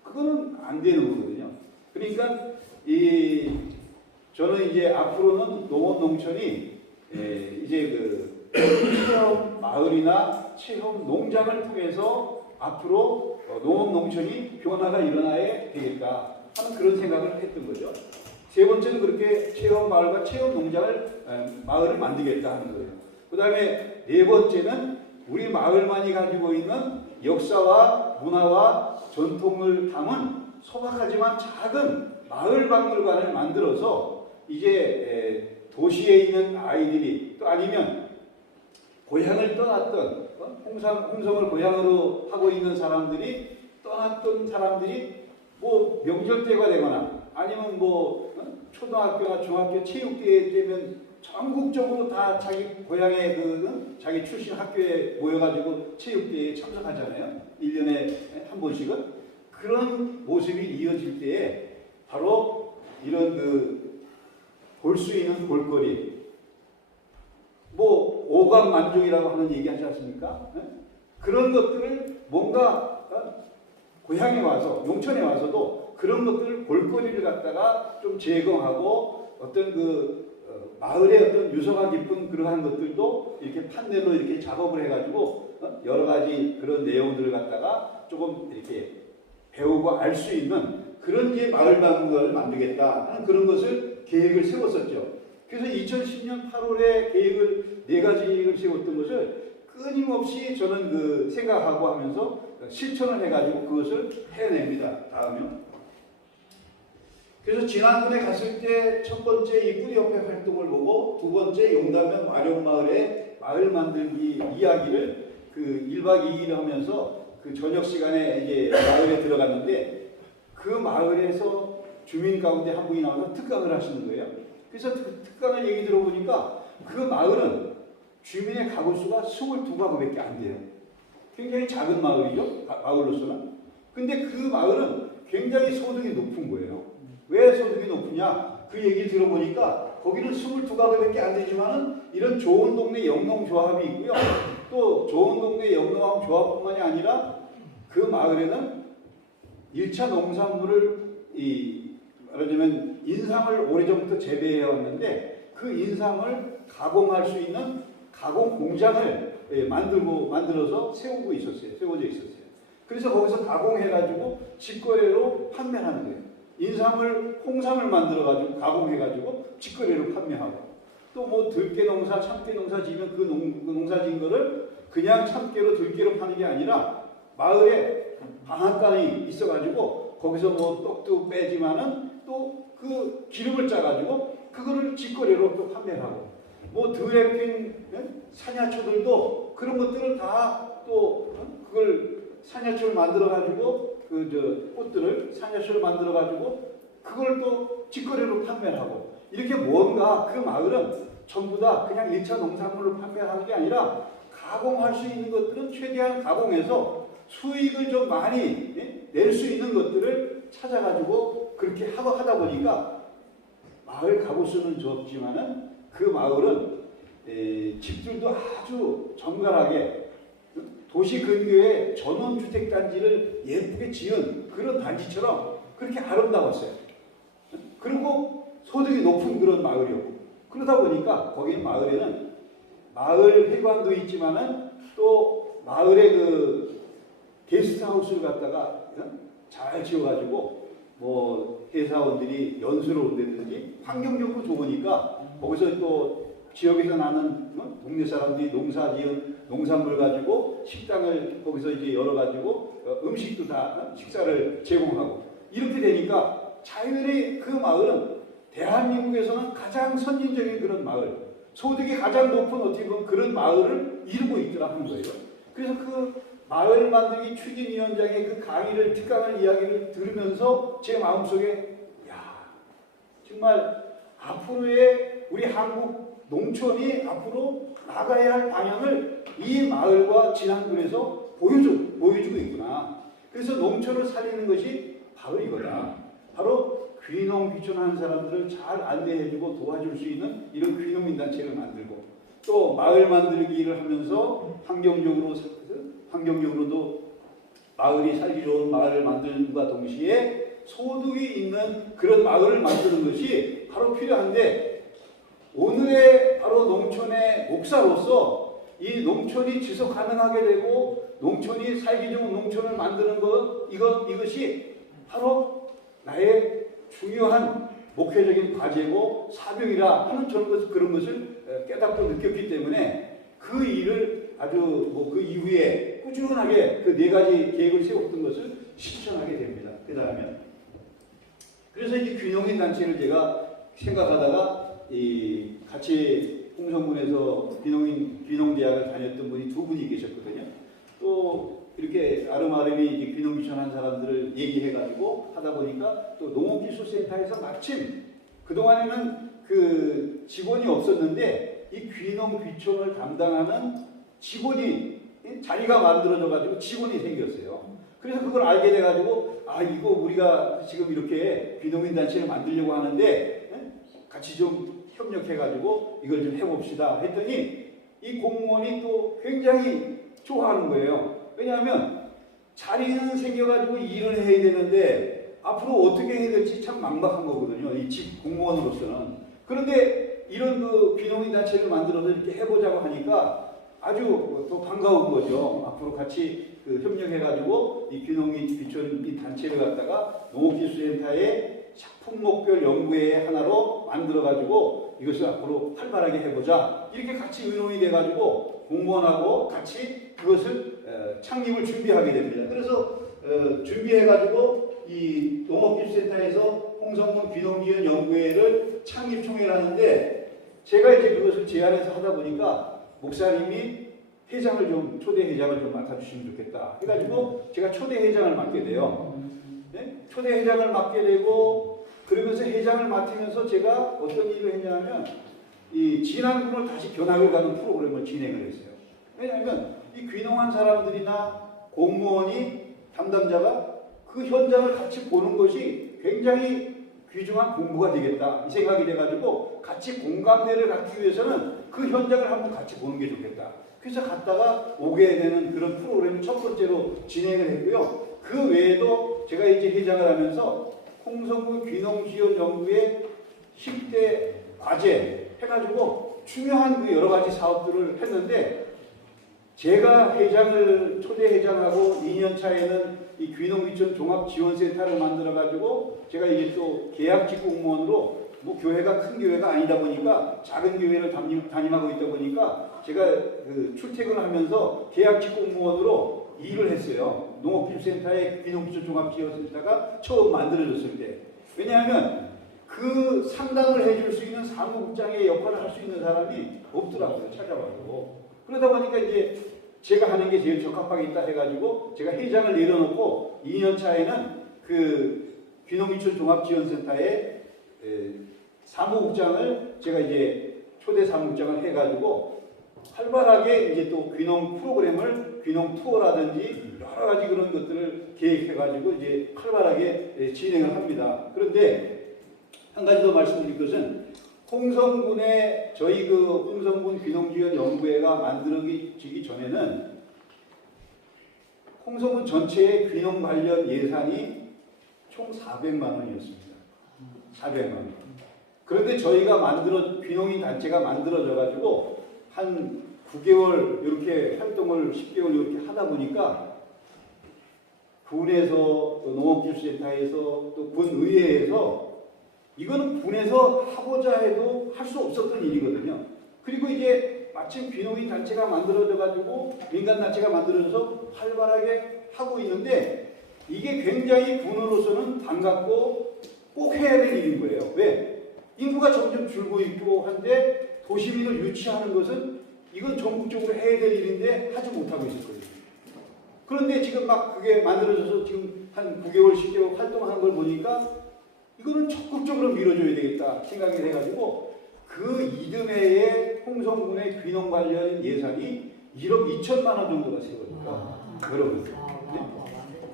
그거는 안 되는 거거든요. 그러니까 저는 이제 앞으로는 농업 농촌이 이제 그 체험 마을이나 체험 농장을 통해서 앞으로 농업 농촌이 변화가 일어나야 되겠다 하는 그런 생각을 했던 거죠. 세 번째는 그렇게 체험 마을과 체험 농장을 마을을 만들겠다 하는 거예요. 그 다음에 네 번째는 우리 마을만이 가지고 있는 역사와 문화와 전통을 담은 소박하지만 작은 마을 박물관을 만들어서 이제 도시에 있는 아이들이 또 아니면 고향을 떠났던 홍성을 고향으로 하고 있는 사람들이 떠났던 사람들이 뭐 명절 때가 되거나 아니면 뭐 초등학교나 중학교 체육대회 때면 전국적으로 다 자기 고향의 자기 출신 학교에 모여가지고 체육대회에 참석하잖아요. 1년에 한 번씩은. 그런 모습이 이어질 때에 바로 이런 볼 수 있는 볼거리 뭐 오감만족이라고 하는 얘기 하지 않습니까? 그런 것들을 뭔가 고향에 와서 농촌에 와서도 그런 것들을 볼거리를 갖다가 좀 제공하고 어떤 마을의 어떤 유서가 깊은 그러한 것들도 이렇게 판넬로 이렇게 작업을 해가지고 여러 가지 그런 내용들을 갖다가 조금 이렇게 배우고 알 수 있는 그런 이제 마을 방송을 만들겠다 하는 그런 것을 계획을 세웠었죠. 그래서 2010년 8월에 계획을 4가지를 세웠던 것을 끊임없이 저는 그 생각하고 하면서 실천을 해가지고 그것을 해냅니다. 다음요. 그래서 지난번에 갔을 때 첫 번째 이 뿌리협회 활동을 보고 두 번째 용담면 마룡마을의 마을 만들기 이야기를 그 1박 2일 하면서 그 저녁 시간에 이제 마을에 들어갔는데 그 마을에서 주민 가운데 한 분이 나와서 특강을 하시는 거예요. 그래서 그 특강을 얘기 들어보니까 그 마을은 주민의 가구 수가 22가구밖에 안 돼요. 굉장히 작은 마을이죠. 마을로서는. 근데 그 마을은 굉장히 소득이 높은 거예요. 왜 소득이 높으냐? 그 얘기 들어보니까 거기는 22가구밖에 안 되지만은 이런 좋은 동네 영농조합이 있고요. 또 좋은 동네 영농조합뿐만이 아니라 그 마을에는 1차 농산물을 말하자면 인삼을 오래전부터 재배해 왔는데 그 인삼을 가공할 수 있는 가공 공장을 만들어서 세워져 있었어요. 그래서 거기서 가공해가지고 직거래로 판매하는 거예요. 홍삼을 만들어가지고 가공해가지고 직거래로 판매하고 또 뭐 들깨 농사, 참깨 농사 지면 그 농사 지은 거를 그냥 참깨로 들깨로 파는 게 아니라 마을에 방앗간이 있어가지고 거기서 뭐 떡도 빼지만은 또 그 기름을 짜가지고 그거를 직거래로 또 판매하고 뭐 들에 핀 사냐초들도 그런 것들을 다 또 그걸 사냐초를 만들어가지고 꽃들을 사냐초를 만들어가지고 그걸 또 직거래로 판매를 하고 이렇게 뭔가 그 마을은 전부 다 그냥 1차 농산물을 판매하는 게 아니라 가공할 수 있는 것들은 최대한 가공해서 수익을 좀 많이 낼 수 있는 것들을 찾아가지고 그렇게 하다 보니까 마을 가구 수는 적지만은 그 마을은 집들도 아주 정갈하게 도시 근교에 전원주택단지를 예쁘게 지은 그런 단지처럼 그렇게 아름다웠어요. 그리고 소득이 높은 그런 마을이었고 그러다 보니까 거기 마을에는 마을 회관도 있지만은 또 마을의 그 게스트하우스를 갖다가 잘 지어가지고 뭐 회사원들이 연수를 온다든지 환경적으로 좋으니까 거기서 또 지역에서 나는 동네 사람들이 농사지은 농산물 가지고 식당을 거기서 이제 열어가지고 음식도 다 식사를 제공하고 이렇게 되니까 자연히 그 마을은 대한민국에서는 가장 선진적인 그런 마을, 소득이 가장 높은 어떻게 보면 그런 마을을 이루고 있더라 하는 거예요. 그래서 그 마을 만들기 추진위원장의 그 강의를 특강을 이야기를 들으면서 제 마음속에 야 정말 앞으로의 우리 한국 농촌이 앞으로 나가야 할 방향을 이 마을과 진안군에서 보여주고 있구나. 그래서 농촌을 살리는 것이 바로 이거다. 바로 귀농 귀촌하는 사람들을 잘 안내해주고 도와줄 수 있는 이런 귀농인단체를 만들고 또 마을 만들기를 하면서 환경적으로도 마을이 살기 좋은 마을을 만드는과 동시에 소득이 있는 그런 마을을 만드는 것이 바로 필요한데 오늘의 바로 농촌의 목사로서 이 농촌이 지속 가능하게 되고 농촌이 살기 좋은 농촌을 만드는 이것이 바로 나의 중요한 목표적인 과제고 사명이라 하는 그런 것을 깨닫고 느꼈기 때문에 그 일을 아주 그 이후에 꾸준하게 그 4가지 계획을 세웠던 것을 실천하게 됩니다. 그 다음에 그래서 이제 귀농인 단체를 제가 생각하다가 같이 홍성군에서 귀농대학을 다녔던 분이 2분이 계셨거든요. 또 이렇게 아름아름이 귀농 귀촌한 사람들을 얘기해가지고 하다 보니까 또 농업기술센터에서 마침 그동안에는 그 직원이 없었는데 이 귀농 귀촌을 담당하는 직원이 자리가 만들어져가지고 직원이 생겼어요. 그래서 그걸 알게 돼가지고 이거 우리가 지금 이렇게 귀농인 단체를 만들려고 하는데 같이 좀 협력해가지고 이걸 좀 해봅시다 했더니 이 공무원이 또 굉장히 좋아하는 거예요. 왜냐하면 자리는 생겨가지고 일을 해야 되는데 앞으로 어떻게 해야 될지 참 막막한 거거든요. 이 집 공무원으로서는. 그런데 이런 그 귀농인 단체를 만들어서 이렇게 해보자고 하니까 아주 또 반가운 거죠. 앞으로 같이 그 협력해가지고 이 귀농인 귀촌 이 단체를 갖다가 농업기술센터의 작품목별 연구회 하나로 만들어가지고 이것을 앞으로 활발하게 해보자. 이렇게 같이 의논이 돼가지고 공무원하고 같이 그것을 창립을 준비하게 됩니다. 그래서 준비해가지고 이 농업기술센터에서 홍성군 귀농지원 연구회를 창립총회를 하는데 제가 이제 그것을 제안해서 하다 보니까 목사님이 회장을 좀 초대 회장을 좀 맡아주시면 좋겠다 해가지고 제가 초대 회장을 맡게 돼요. 네? 초대 회장을 맡게 되고 그러면서 회장을 맡으면서 제가 어떤 일을 했냐면 이 진안군을 다시 견학을 가는 프로그램을 진행을 했어요. 왜냐하면 이 귀농한 사람들이나 공무원이 담당자가 그 현장을 같이 보는 것이 굉장히 귀중한 공부가 되겠다 이 생각이 돼가지고 같이 공감대를 갖기 위해서는 그 현장을 한번 같이 보는 게 좋겠다. 그래서 갔다가 오게 되는 그런 프로그램을 첫 번째로 진행을 했고요. 그 외에도 제가 이제 회장을 하면서 홍성군 귀농지원연구회 10대 과제 해가지고 중요한 그 여러 가지 사업들을 했는데 제가 회장을 초대 회장하고 2년 차에는 이 귀농귀촌 종합지원센터를 만들어가지고 제가 이제 또 계약직 공무원으로 뭐 교회가 큰 교회가 아니다 보니까 작은 교회를 담임하고 있다 보니까 제가 그 출퇴근을 하면서 계약직 공무원으로 일을 했어요. 농업기술센터의 귀농귀촌 종합지원센터가 처음 만들어졌을 때. 왜냐하면 그 상담을 해줄 수 있는 사무국장의 역할을 할 수 있는 사람이 없더라고요. 찾아봐도. 그러다 보니까 이제 제가 하는 게 제일 적합하겠다 해가지고 제가 회장을 내려놓고 2년 차에는 그 귀농귀촌 종합지원센터의 사무국장을 제가 이제 초대 사무국장을 해가지고 활발하게 이제 또 귀농 프로그램을 귀농 투어라든지 여러 가지 그런 것들을 계획해가지고 이제 활발하게 진행을 합니다. 그런데 한 가지 더 말씀드릴 것은 홍성군의 저희 그 홍성군 귀농지원 연구회가 만들어지기 전에는 홍성군 전체의 귀농 관련 예산이 총 400만 원이었습니다. 400만 원. 그런데 저희가 귀농인 단체가 만들어져 가지고 한 9개월 이렇게 활동을 10개월 이렇게 하다 보니까 군에서 또 농업기술센터에서 또 군의회에서 이거는 군에서 하고자 해도 할 수 없었던 일이거든요. 그리고 이제 마침 귀농인 단체가 만들어져 가지고 민간 단체가 만들어져서 활발하게 하고 있는데 이게 굉장히 군으로서는 반갑고 꼭 해야 될 일인 거예요. 왜? 인구가 점점 줄고 있고 한데 도시민을 유치하는 것은 이건 전국적으로 해야 될 일인데 하지 못하고 있었거든요. 그런데 지금 막 그게 만들어져서 지금 한 9개월, 10개월 활동하는 걸 보니까 이거는 적극적으로 밀어줘야 되겠다 생각이 돼가지고 그 이듬해에 홍성군의 귀농 관련 예산이 1억 2천만 원 정도가 세워집니다. 여러분, 네?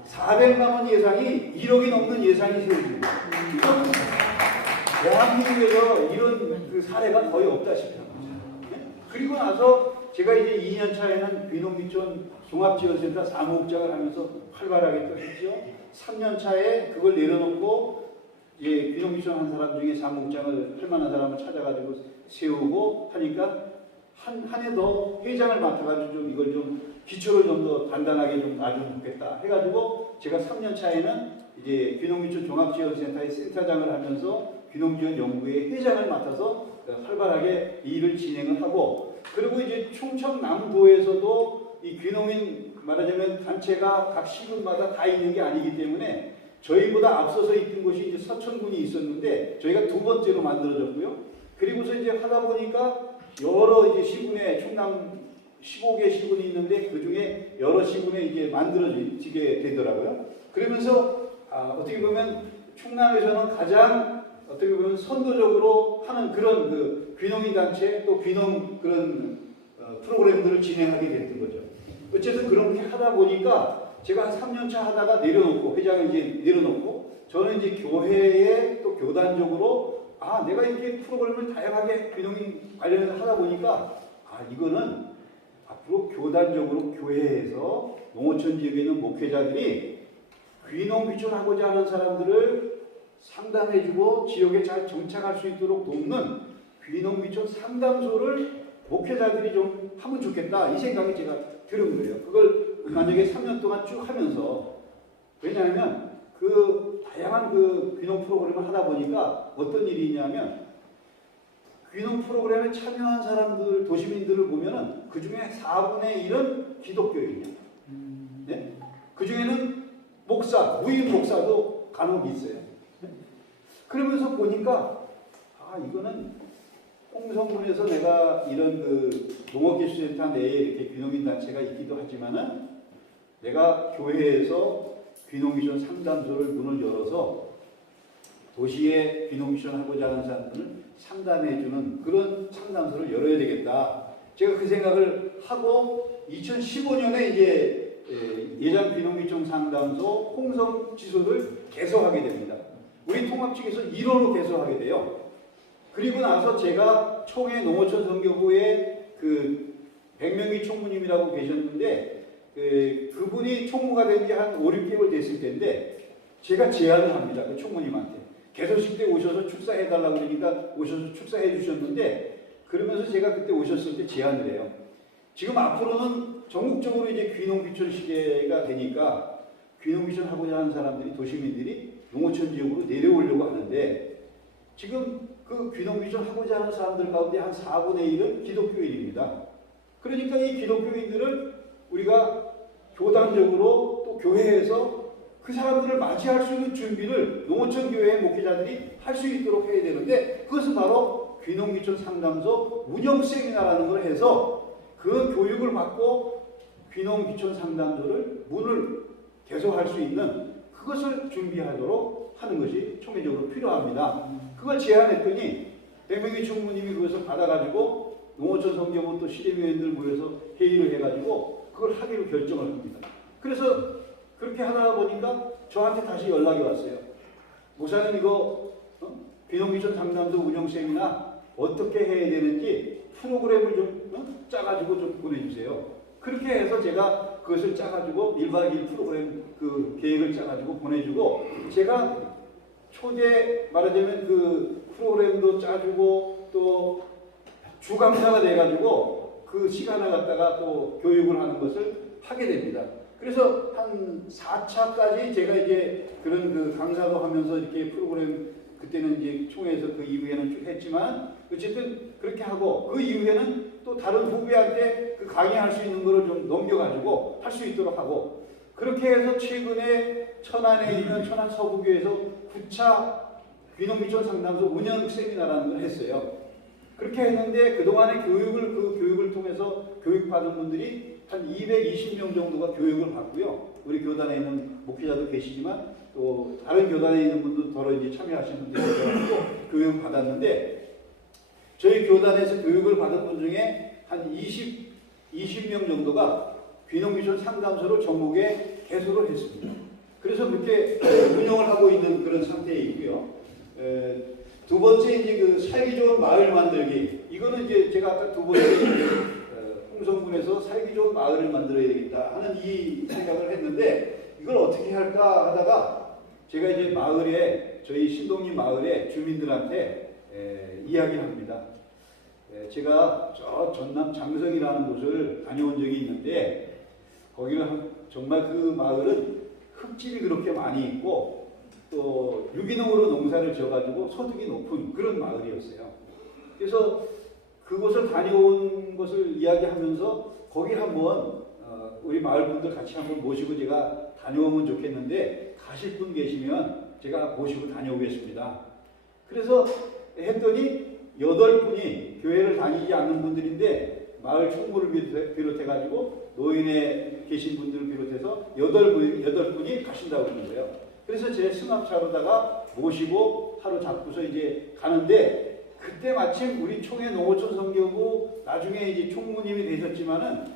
400만 원 예산이 1억이 넘는 예산이 세워집니다. 이건 대한민국에서 이런 그 사례가 거의 없다시피 합니다. 네? 그리고 나서 제가 이제 2년 차에는 귀농귀촌 종합지원센터 사무국장을 하면서 활발하게 또 했죠. 3년 차에 그걸 내려놓고 이제 귀농귀촌 한 사람 중에 사무국장을 할 만한 사람을 찾아가지고 세우고 하니까 한 해 더 회장을 맡아가지고 좀 이걸 좀 기초를 좀 더 단단하게 좀 놔주면 좋겠다 해가지고 제가 3년 차에는 이제 귀농귀촌 종합지원센터의 센터장을 하면서 귀농지원 연구회 회장을 맡아서 활발하게 일을 진행을 하고 그리고 이제 충청 남도에서도 이 귀농인 말하자면 단체가 각 시군마다 다 있는 게 아니기 때문에 저희보다 앞서서 있던 곳이 이제 서천군이 있었는데 저희가 두 번째로 만들어졌고요. 그리고서 이제 하다 보니까 여러 이제 시군에 충남 15개 시군이 있는데 그 중에 여러 시군에 이제 만들어지게 되더라고요. 그러면서 어떻게 보면 충남에서는 가장 어떻게 보면 선도적으로 하는 그런 그 귀농인 단체 또 귀농 그런 프로그램들을 진행하게 됐던 거죠. 어쨌든 그렇게 하다 보니까 제가 한 3년 차 하다가 내려놓고 회장을 이제 내려놓고 저는 이제 교회에 또 교단적으로 내가 이렇게 프로그램을 다양하게 귀농인 관련해서 하다 보니까 이거는 앞으로 교단적으로 교회에서 농어촌 지역에 있는 목회자들이 귀농귀촌하고자 하는 사람들을 상담해주고 지역에 잘 정착할 수 있도록 돕는 귀농귀촌 상담소를 목회자들이 좀 하면 좋겠다 이 생각이 제가 들은 거예요. 그걸 만약에 3년 동안 쭉 하면서, 왜냐하면 그 다양한 그 귀농 프로그램을 하다 보니까 어떤 일이 있냐면, 귀농 프로그램에 참여한 사람들, 도시민들을 보면은 그 중에 4분의 1은 기독교인이에요. 네? 그 중에는 목사, 무인 목사도 간혹 있어요. 네? 그러면서 보니까 이거는 홍성군에서 내가 이런 그 농업기술센터 내에 이렇게 귀농인 단체가 있기도 하지만은 내가 교회에서 귀농미션 상담소를 문을 열어서 도시에 귀농미션 하고자 하는 사람들을 상담해주는 그런 상담소를 열어야 되겠다. 제가 그 생각을 하고 2015년에 이제 예장 귀농미션 상담소 홍성지소를 개소하게 됩니다. 우리 통합 측에서 1호로 개소하게 돼요. 그리고 나서 제가 총회 농어촌 선교부의 그 백명기 총무님이라고 계셨는데 그분이 총무가 된 지 한 5, 6개월 됐을 텐데 제가 제안을 합니다. 그 총무님한테. 개소식 때 오셔서 축사해달라고 그러니까 오셔서 축사해 주셨는데, 그러면서 제가 그때 오셨을 때 제안을 해요. 지금 앞으로는 전국적으로 이제 귀농귀촌 시대가 되니까 귀농귀촌 하고자 하는 사람들이, 도시민들이 농어촌 지역으로 내려오려고 하는데, 지금 그 귀농귀촌 하고자 하는 사람들 가운데 한 4분의 1은 기독교인입니다. 그러니까 이 기독교인들을 우리가 교단적으로 또 교회에서 그 사람들을 맞이할 수 있는 준비를 농어촌 교회의 목회자들이 할 수 있도록 해야 되는데, 그것은 바로 귀농귀촌 상담소 운영 세미나라는 걸 해서 그 교육을 받고 귀농귀촌 상담소를 문을 개소할 수 있는 그것을 준비하도록 하는 것이 총회적으로 필요합니다. 그걸 제안했더니 백명기 총무님이 그것을 받아가지고 농어촌 선교부 또 시대위원들 모여서 회의를 해가지고 그걸 하기로 결정을 합니다. 그래서 그렇게 하다 보니까 저한테 다시 연락이 왔어요. 목사님 이거 귀농귀촌 상담소 운영 세미나 어떻게 해야 되는지 프로그램을 좀 짜가지고 좀 보내주세요. 그렇게 해서 제가 그것을 짜가지고 1박 2일 프로그램 그 계획을 짜가지고 보내주고, 제가 초대 말하자면 그 프로그램도 짜주고 또 주강사가 돼가지고 그 시간을 갖다가 또 교육을 하는 것을 하게 됩니다. 그래서 한 4차까지 제가 이제 그런 그 강사도 하면서 이렇게 프로그램, 그때는 이제 총회에서 그 이후에는 쭉 했지만 어쨌든 그렇게 하고, 그 이후에는 또 다른 후배한테 그 강의할 수 있는 거를 좀 넘겨가지고 할 수 있도록 하고, 그렇게 해서 최근에 천안에 있는 천안 서부교에서 9차 귀농귀촌 상담소 운영 세미나라는 걸 했어요. 그렇게 했는데 그동안의 교육을 통해서 교육받은 분들이 한 220명 정도가 교육을 받고요. 우리 교단에 있는 목회자도 계시지만 또 다른 교단에 있는 분도 더러 이제 참여하신 분들이 있어서 교육을 받았는데, 저희 교단에서 교육을 받은 분 중에 한 20명 정도가 귀농귀촌 상담소를 전국에 개소를 했습니다. 그래서 그렇게 운영을 하고 있는 그런 상태에 있고요. 두 번째 이제 그 살기 좋은 마을 만들기. 이거는 이제 제가 아까 두 번째 홍성군에서 살기 좋은 마을을 만들어야 되겠다 하는 이 생각을 했는데, 이걸 어떻게 할까 하다가 제가 이제 마을에, 저희 신동리 마을의 주민들한테 이야기합니다. 제가 저 전남 장성이라는 곳을 다녀온 적이 있는데, 거기는 정말 그 마을은 흙집이 그렇게 많이 있고 또 유기농으로 농사를 지어가지고 소득이 높은 그런 마을이었어요. 그래서 그곳을 다녀온 것을 이야기하면서 거기 한번 우리 마을 분들 같이 한번 모시고 제가 다녀오면 좋겠는데 가실 분 계시면 제가 모시고 다녀오겠습니다. 그래서 했더니 8분이 교회를 다니지 않는 분들인데 마을 총무를 비롯해가지고 노인에 계신 분들을 비롯해서 8분이 가신다고 그러는 거예요. 그래서 제 승합차로다가 모시고 하루 잡고서 이제 가는데, 그때 마침 우리 총회 농어촌 선교부 나중에 이제 총무님이 되셨지만은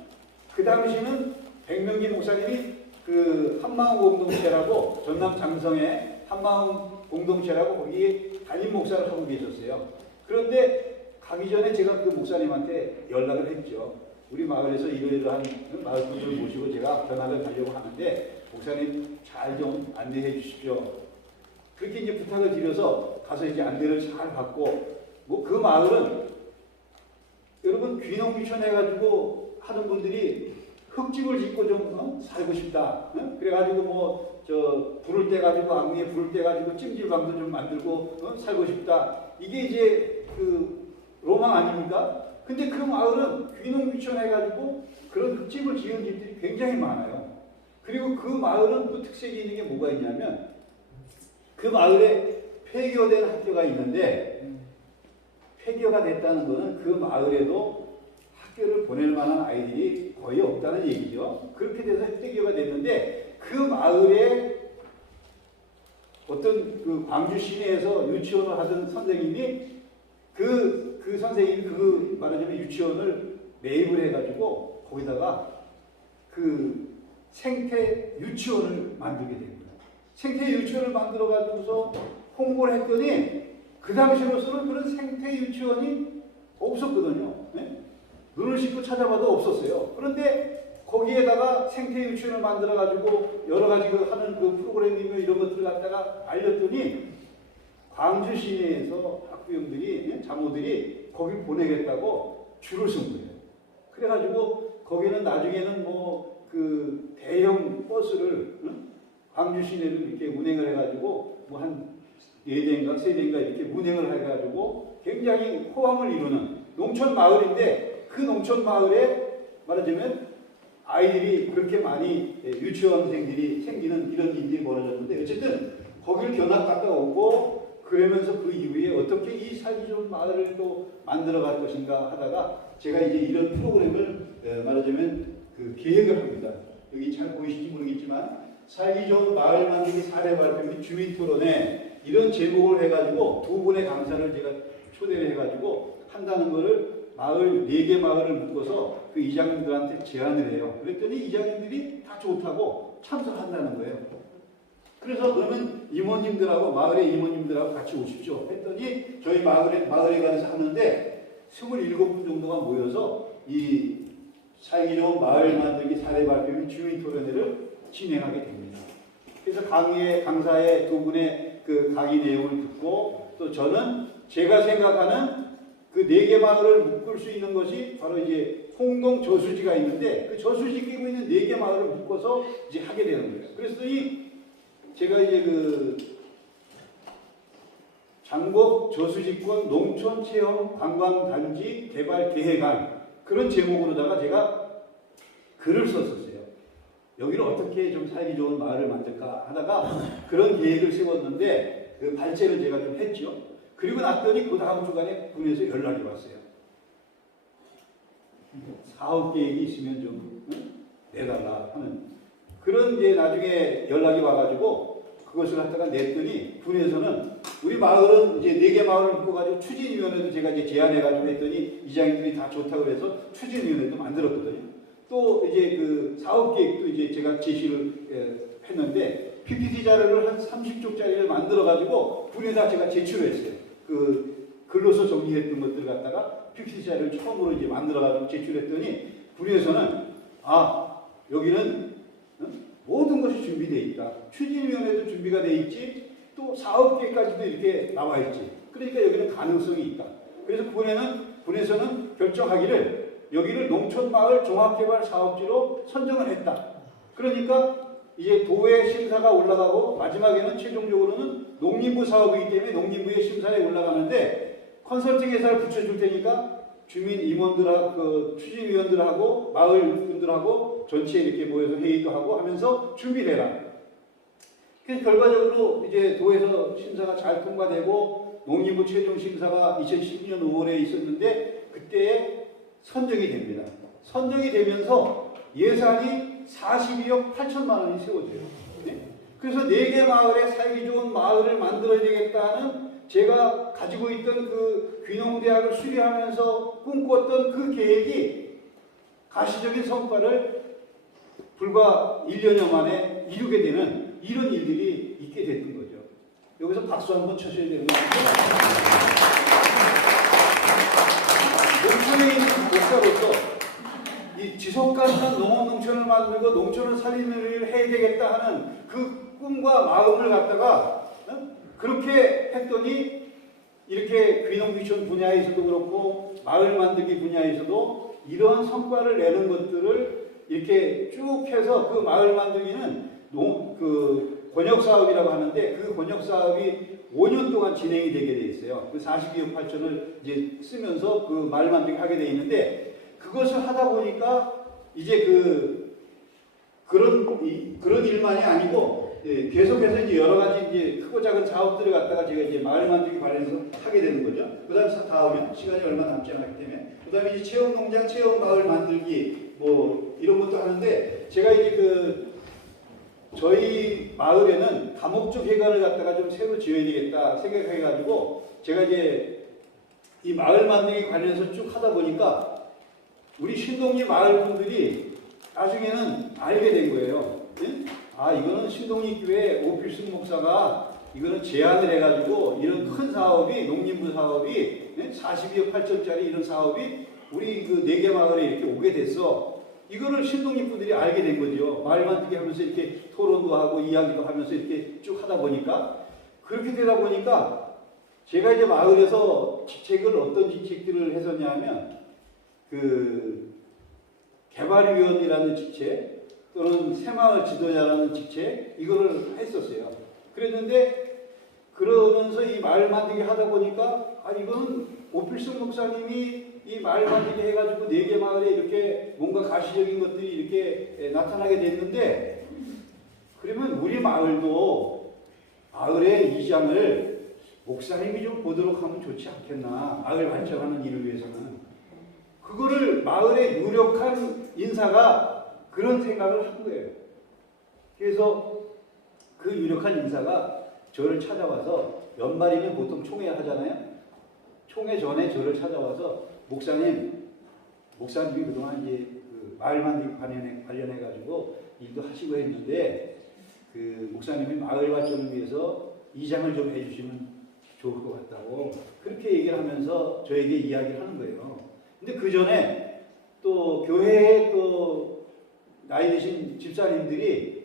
그 당시는 백명기 목사님이 그 한마음 공동체라고 전남 장성에 한마음 공동체라고 거기에 담임 목사를 하고 계셨어요. 그런데 가기 전에 제가 그 목사님한테 연락을 했죠. 우리 마을에서 이러이러한 마을 분들을 모시고 제가 변화를 가려고 하는데 목사님 잘 좀 안내해 주십시오. 그렇게 이제 부탁을 드려서 가서 이제 안내를 잘 받고 뭐 그 마을은 여러분 귀농귀촌 해가지고 하는 분들이 흙집을 짓고 좀 살고 싶다. 그래가지고 뭐 저 불을 때 가지고 악리에 불을 때 가지고 찜질방도 좀 만들고 살고 싶다. 이게 이제 그 로망 아닙니까? 근데 그 마을은 귀농귀촌 해가지고 그런 흙집을 지은 집들이 굉장히 많아요. 그리고 그 마을은 또 특색이 있는 게 뭐가 있냐면 그 마을에 폐교된 학교가 있는데 폐교가 됐다는 것은 그 마을에도 학교를 보낼 만한 아이들이 거의 없다는 얘기죠. 그렇게 돼서 폐교가 됐는데 그 마을에 어떤 그 광주 시내에서 유치원을 하던 선생님이 그 선생님이 그 말하자면 유치원을 매입을 해가지고 거기다가 그 생태 유치원을 만들게 됩니다. 생태 유치원을 만들어 가지고서 홍보를 했더니 그 당시로서는 그런 생태 유치원이 없었거든요. 네? 눈을 씻고 찾아봐도 없었어요. 그런데 거기에다가 생태 유치원을 만들어 가지고 여러 가지 그 하는 그 프로그램이며 이런 것들을 갖다가 알렸더니 광주 시내에서 학부형들이 자모들이 거기 보내겠다고 줄을 쓴 거예요. 그래가지고 거기는 나중에는 뭐 그 대형 버스를 광주 시내를 이렇게 운행을 해가지고 뭐 한 4대인가 3대인가 이렇게 운행을 해가지고 굉장히 호황을 이루는 농촌 마을인데 그 농촌 마을에 말하자면 아이들이 그렇게 많이 유치원생들이 생기는 이런 일들이 벌어졌는데 어쨌든 거기를 견학 갔다 오고 그러면서 그 이후에 어떻게 이 살기 좋은 마을을 또 만들어 갈 것인가 하다가 제가 이제 이런 프로그램을 말하자면 그 계획을 합니다. 여기 잘 보이실지 모르겠지만 살기 좋은 마을 만들기 사례 발표 및 주민 토론회 이런 제목을 해가지고 2분의 강사를 제가 초대를 해가지고 한다는 거를 마을 4개 마을을 묶어서 그 이장님들한테 제안을 해요. 그랬더니 이장님들이 다 좋다고 참석한다는 거예요. 그래서 그러면 이모님들하고 마을의 이모님들하고 같이 오십시오 했더니 저희 마을에 가서 하는데 27분 정도가 모여서 이 살기 좋은 마을 만들기 사례 발표 및 주민 토론회를 진행하게 됩니다. 그래서 강사의 2분의 그 강의 내용을 듣고 또 저는 제가 생각하는 그 4개 마을을 묶을 수 있는 것이 바로 이제 홍동 저수지가 있는데 그 저수지 끼고 있는 4개 마을을 묶어서 이제 하게 되는 거예요. 그래서 제가 이제 그 장곡 저수지권 농촌 체험 관광단지 개발 계획안 그런 제목으로다가 제가 글을 썼었어요. 여기를 어떻게 좀 살기 좋은 마을을 만들까 하다가 그런 계획을 세웠는데 그 발제를 제가 좀 했죠. 그리고 났더니 그 다음 주간에 군에서 연락이 왔어요. 사업 계획이 있으면 좀 내달라 하는 그런 이제 나중에 연락이 와가지고 그것을 갖다가 냈더니 군에서는 우리 마을은 이제 4개 마을을 묶어가지고 추진위원회도 제가 이제 제안해가지고 했더니 이장님들이 다 좋다고 해서 추진위원회도 만들었거든요. 또 이제 그 사업 계획도 이제 제가 제시를 했는데 PPT 자료를 한 30쪽짜리를 만들어가지고 군에다 제가 제출했어요. 그 글로서 정리했던 것들 갖다가 PPT 자료를 처음으로 이제 만들어가지고 제출했더니 군에서는 여기는 모든 것이 준비되어 있다. 추진위원회도 준비가 되어 있지 또 사업계획까지도 이렇게 나와 있지. 그러니까 여기는 가능성이 있다. 그래서 군에서는 결정하기를 여기를 농촌마을 종합개발사업지로 선정을 했다. 그러니까 이제 도의 심사가 올라가고 마지막에는 최종적으로는 농림부 사업이기 때문에 농림부의 심사에 올라가는데 컨설팅 회사를 붙여줄 테니까 주민 임원들하고 그 추진위원들하고 마을 분들하고 전체 이렇게 모여서 회의도 하고 하면서 준비를 해라. 그래서 결과적으로 이제 도에서 심사가 잘 통과되고 농림부 최종 심사가 2012년 5월에 있었는데 그때에 선정이 됩니다. 선정이 되면서 예산이 42억 8천만 원이 세워져요. 네? 그래서 4개 마을에 살기 좋은 마을을 만들어야 되겠다는 제가 가지고 있던 그 귀농대학을 수리하면서 꿈꿨던 그 계획이 가시적인 성과를 불과 1년여 만에 이루게 되는 이런 일들이 있게 됐던 거죠. 여기서 박수 한번 쳐셔야 되는 거 같아요. 농촌에 있는 목사로서 이 지속가능한 농업농촌을 만들고 농촌을 살리는 해야 되겠다 하는 그 꿈과 마음을 갖다가 그렇게 했더니 이렇게 귀농귀촌 분야에서도 그렇고 마을 만들기 분야에서도 이러한 성과를 내는 것들을 이렇게 쭉 해서 그 마을 만들기는 그 권역 사업이라고 하는데 그 권역 사업이 5년 동안 진행이 되게 돼 있어요. 그 42억 8천을 이제 쓰면서 그 마을 만들기 하게 돼 있는데 그것을 하다 보니까 이제 그런 일만이 아니고 계속해서 이제 여러 가지 이제 크고 작은 사업들을 갖다가 제가 이제 마을 만들기 관련해서 하게 되는 거죠. 다음에 시간이 얼마 남지 않았기 때문에 그다음에 이제 체험 농장, 체험 마을 만들기 뭐 이런 것도 하는데 제가 이제 저희 마을에는 다목적 회관을 갖다가 좀 새로 지어야 되겠다 생각해가지고 제가 이제 이 마을 만들기 관련해서 쭉 하다 보니까 우리 신동리 마을 분들이 나중에는 알게 된 거예요. 네? 아, 이거는 신동리 교회 오필승 목사가 이거는 제안을 해가지고 이런 큰 사업이 농림부 사업이 42억 8천짜리 이런 사업이 우리 그 4개 마을에 이렇게 오게 됐어. 이거를 신동리 분들이 알게 된 거죠. 마을 만들기 하면서 이렇게 토론도 하고 이야기도 하면서 이렇게 쭉 하다 보니까 그렇게 되다 보니까 제가 이제 마을에서 직책을 어떤 직책들을 했었냐면 그 개발위원이라는 직책 또는 새마을 지도자라는 직책 이거를 했었어요. 그랬는데 그러면서 이 마을 만들기 하다 보니까 아 이거는 오필승 목사님이 이 마을 만들기 해가지고 4개 마을에 이렇게 뭔가 가시적인 것들이 이렇게 나타나게 됐는데 그러면 우리 마을도 마을의 이장을 목사님이 좀 보도록 하면 좋지 않겠나. 마을 발전하는 일을 위해서는. 그거를 마을의 유력한 인사가 그런 생각을 한 거예요. 그래서 그 유력한 인사가 저를 찾아와서 연말이면 보통 총회 하잖아요. 총회 전에 저를 찾아와서 목사님이 그동안 이제 그 마을 만들기 관련해 가지고 일도 하시고 했는데 그 목사님이 마을 발전을 위해서 이장을 좀 해주시면 좋을 것 같다고 그렇게 얘기를 하면서 저에게 이야기를 하는 거예요. 근데 그 전에 또 교회에 또 나이 드신 집사님들이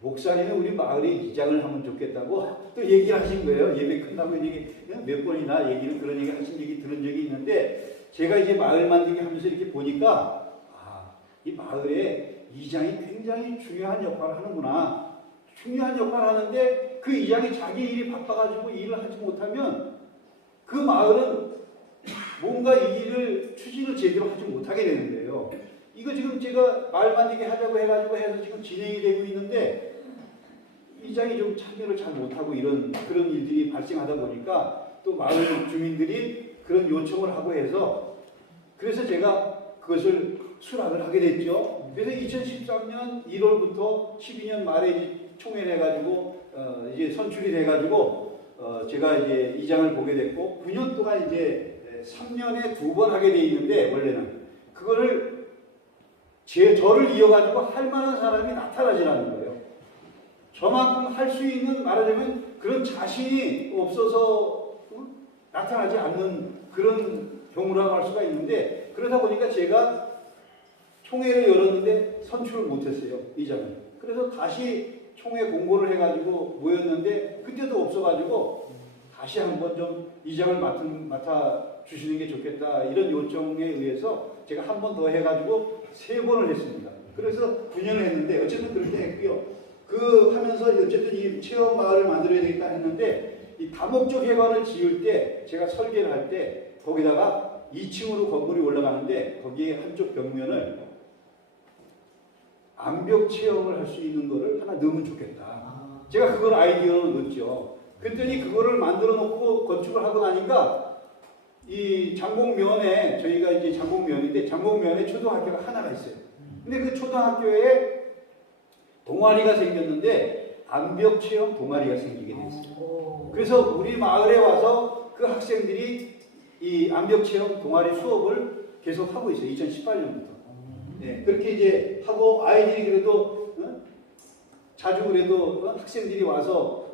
목사님이 우리 마을에 이장을 하면 좋겠다고 또 얘기를 하신 거예요. 예배 끝나고 얘기 몇 번이나 그런 얘기 하신 얘기 들은 적이 있는데 제가 이제 마을 만들기 하면서 이렇게 보니까 이 마을에 이장이 굉장히 중요한 역할을 하는구나. 중요한 역할을 하는데 그 이장이 자기 일이 바빠가지고 일을 하지 못하면 그 마을은 뭔가 이 일을 추진을 제대로 하지 못하게 되는 거예요. 이거 지금 제가 마을 만들기 하자고 해서 지금 진행이 되고 있는데 이장이 좀 참여를 잘 못하고 그런 일들이 발생하다 보니까 또 마을 주민들이 그런 요청을 하고 해서 그래서 제가 그것을 수락을 하게 됐죠. 그래서 2013년 1월부터 12년 말에 이제 총회를 해가지고 이제 선출이 돼가지고 제가 이제 이장을 보게 됐고 9년 동안 이제 3년에 2번 하게 돼 있는데 원래는 그거를 저를 이어가지고 할 만한 사람이 나타나지 않는 거예요. 저만큼 할 수 있는 말하자면 그런 자신이 없어서 나타나지 않는 그런 경우라고 할 수가 있는데 그러다 보니까 제가 총회를 열었는데 선출을 못했어요. 이장을. 그래서 다시 총회 공고를 해가지고 모였는데 그때도 없어가지고 다시 한번 좀 이장을 맡아 주시는 게 좋겠다 이런 요청에 의해서 제가 한 번 더 해가지고 3번을 했습니다. 그래서 9년을 했는데 어쨌든 그렇게 했고요. 하면서 어쨌든 이 체험 마을을 만들어야 되겠다 했는데 이 다목적 회관을 지을 때 제가 설계를 할 때 거기다가 2층으로 건물이 올라가는데 거기에 한쪽 벽면을 암벽 체험을 할 수 있는 거를 하나 넣으면 좋겠다. 제가 그걸 아이디어로 넣었죠. 그랬더니 그거를 만들어 놓고 건축을 하고 나니까 이 장곡면에 저희가 이제 장곡면인데 장곡면에 초등학교가 하나가 있어요. 근데 그 초등학교에 동아리가 생겼는데 암벽 체험 동아리가 생기게 됐어요. 그래서 우리 마을에 와서 그 학생들이 이 암벽 체험 동아리 수업을 계속 하고 있어요. 2018년부터. 네, 그렇게 이제 하고 아이들이 그래도 자주 그래도 학생들이 와서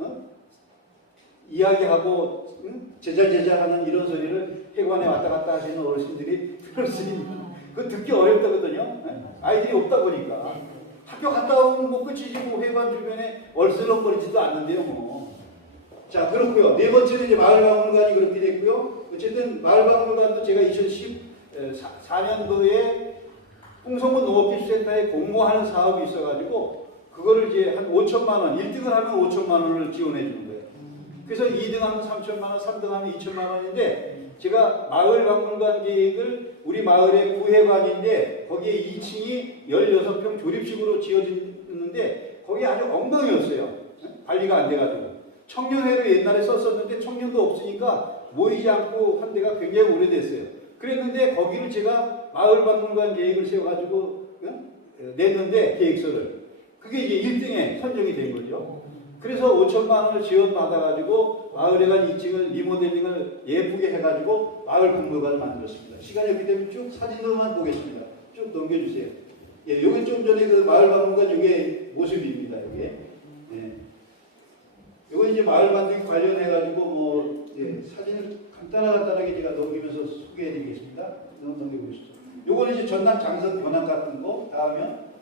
이야기하고 제잘제잘하는 이런 소리를 회관에 왔다 갔다 하시는 어르신들이 들을 수 있는 그거 듣기 어렵다거든요. 아이들이 없다 보니까 학교 갔다 오면 뭐 끝이지 뭐 회관 주변에 얼슬렁거리지도 않는데요. 뭐 자, 그렇고요. 네 번째는 이제 마을박물관이 그렇게 됐고요. 어쨌든 마을박물관도 제가 2014년도에 홍성군 농업기술센터에 공모하는 사업이 있어가지고 그거를 이제 한 5천만 원, 1등을 하면 5천만 원을 지원해 주는 거예요. 그래서 2등 하면 3천만 원, 3등 하면 2천만 원인데 제가 마을박물관 계획을 우리 마을의 구회관인데 거기에 2층이 16평 조립식으로 지어졌는데 거기 아주 엉망이었어요. 관리가 안 돼가지고. 청년회를 옛날에 썼었는데 청년도 없으니까 모이지 않고 한 데가 굉장히 오래됐어요. 그랬는데 거기를 제가 마을박물관 계획을 세워가지고 냈는데 계획서를. 그게 이제 1등에 선정이 된 거죠. 그래서 5천만 원을 지원받아가지고 마을회관 2층을 리모델링을 예쁘게 해가지고 마을박물관을 만들었습니다. 시간이 없기 때문에 쭉 사진으로만 보겠습니다. 쭉 넘겨주세요. 예, 요게 좀 전에 그 마을박물관 요게 모습입니다. 요게. 예. 요건 이제 마을 만들기 관련해가지고 뭐 예, 사진을 간단하게 제가 넘기면서 소개해드리겠습니다. 넘겨보시죠. 요거는 이제 전남 장선 변환 같은 거. 다음은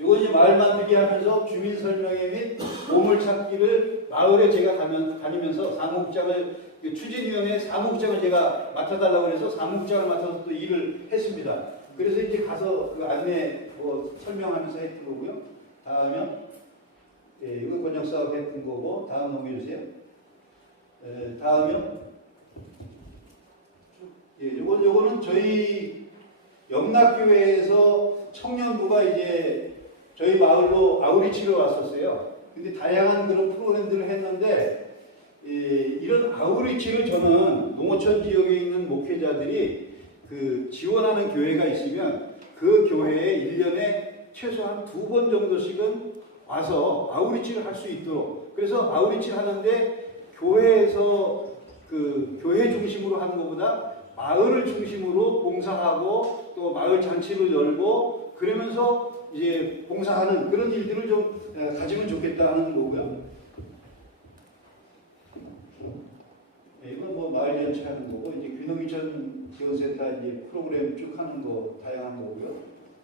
요건 이제 마을 만들기 하면서 주민 설명회 및 보물찾기를 마을에 제가 다니면서 사무국장을 추진위원회 사무국장을 제가 맡아달라고 해서 사무국장을 맡아서 또 일을 했습니다. 그래서 이제 가서 그 안내 뭐 설명하면서 했던 거고요. 다음은 예, 이거 번역 사업 했던 거고 다음 넘겨주세요. 다음은 예, 요거는 저희 영락교회에서 청년부가 이제 저희 마을로 아우리치러 왔었어요. 근데 다양한 그런 프로그램들을 했는데 이런 아우리치를 저는 농어촌 지역에 있는 목회자들이 그 지원하는 교회가 있으면 그 교회에 1년에 최소한 2번 정도씩은 와서 아우리치를 할 수 있도록. 그래서 아우리치를 하는데 교회에서 그 교회 중심으로 하는 것보다 마을을 중심으로 봉사하고 또 마을 잔치를 열고 그러면서 이제 봉사하는 그런 일들을 좀 가지면 좋겠다는 거고요. 네, 이건 뭐 마을 잔치 하는 거고 이제 귀농이천 지원센터 이제 프로그램 쭉 하는 거 다양한 거고요.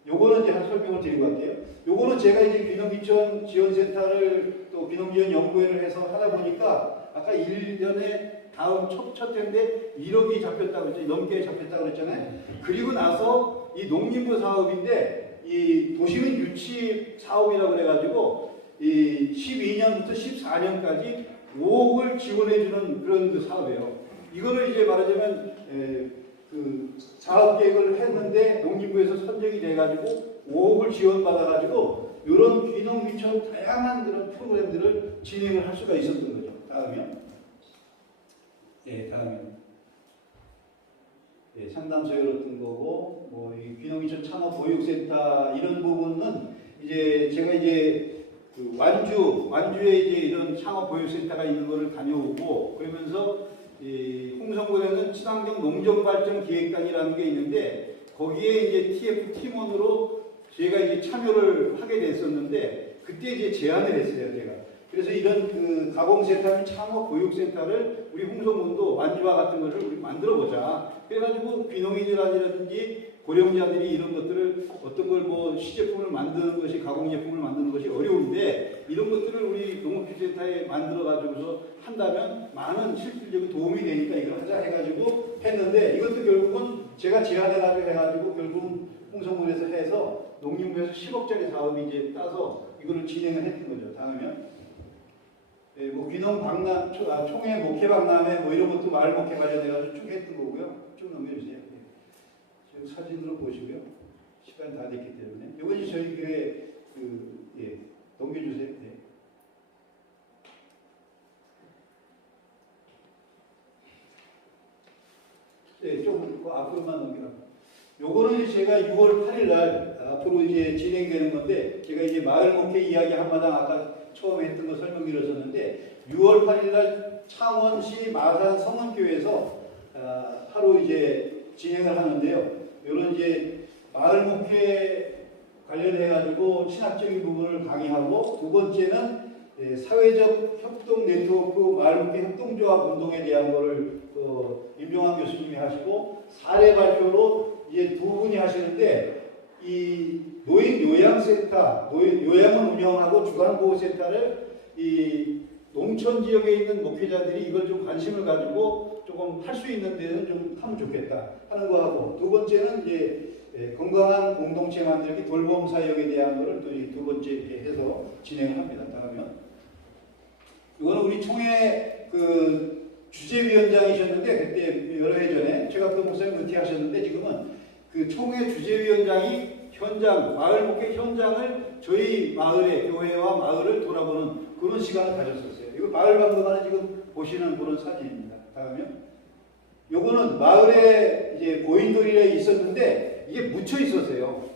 요거는 이제 한 설명을 드리고 갈게요. 요거는 제가 이제 귀농이천 지원센터를 또 귀농지원 연구회를 해서 하다 보니까 아까 1년에 다음 첫 해인데 1억이 잡혔다고 그랬죠. 넘게 잡혔다고 그랬잖아요. 그리고 나서 이 농림부 사업인데 이 도시민 유치 사업이라고 그래가지고 이 12년부터 14년까지 5억을 지원해주는 그런 그 사업이에요. 이거를 이제 말하자면 그 사업 계획을 했는데 농림부에서 선정이 돼가지고 5억을 지원받아가지고 이런 귀농귀촌 다양한 그런 프로그램들을 진행을 할 수가 있었던 거죠. 다음이요. 네, 다음이요. 예, 상담소 열었던 거고, 뭐, 이 귀농이천 창업보육센터 이런 부분은 이제 제가 이제 그 완주에 이제 이런 창업보육센터가 있는 거를 다녀오고, 그러면서 이 홍성군에는 친환경 농정발전 기획단이라는 게 있는데, 거기에 이제 TF 팀원으로 제가 이제 참여를 하게 됐었는데, 그때 이제 제안을 했어요, 제가. 그래서 이런 그 가공센터, 창업보육센터를 우리 홍성군도 완주와 같은 것을 우리 만들어보자. 그래가지고 귀농인이라든지 고령자들이 이런 것들을 어떤 걸 뭐 시제품을 만드는 것이 가공제품을 만드는 것이 어려운데 이런 것들을 우리 농업기술센터에 만들어가지고서 한다면 많은 실질적인 도움이 되니까 이걸 하자 해가지고 했는데 이것도 결국은 제가 제안해가지고 결국은 홍성군에서 해서 농림부에서 10억짜리 사업이 이제 따서 이거를 진행을 했던 거죠. 다음은 예, 뭐 귀농 박람, 총회 목회 박람회 뭐 이런 것도 마을 목회 관련해가지고 쭉 했던 거고요. 쭉 넘겨주세요. 예. 지금 사진으로 보시고요. 시간 다 됐기 때문에 이것이 저희 교회 예, 넘겨주세요. 예. 네, 좀 앞으로만 넘겨라. 요거는 이제 제가 6월 8일 날 앞으로 이제 진행되는 건데 제가 이제 마을 목회 이야기 한마당 아까 처음에 했던 거 설명드렸었는데 6월 8일 날 창원시 마산 성원교회에서 하루 이제 진행을 하는데요. 이런 이제 마을 목회 관련해 가지고 신학적인 부분을 강의하고 두 번째는 사회적 협동 네트워크 마을 목회 협동조합 운동에 대한 거를 임종환 교수님이 하시고 사례 발표로 이제 두 분이 하시는데 이 노인 요양센터, 요양을 운영하고 주간보호센터를 이 농촌 지역에 있는 목회자들이 이걸 좀 관심을 가지고 조금 할 수 있는 데는 좀 하면 좋겠다 하는 거하고, 두 번째는 이제 건강한 공동체 만들기 돌봄 사역에 대한 거를 또 두 번째 이렇게 해서 진행을 합니다. 다음은 이거는 우리 총회 그 주재위원장이셨는데, 그때 여러 해 전에 최갑도 목사님 은퇴하셨는데, 지금은 그 총회 주재위원장이 현장, 마을 목회 현장을 저희 마을의 교회와 마을을 돌아보는 그런 시간을 가졌었어요. 이거 마을 방송관에 지금 보시는 그런 사진입니다. 다음에 요거는 마을에 이제 고인돌이에 있었는데 이게 묻혀 있었어요.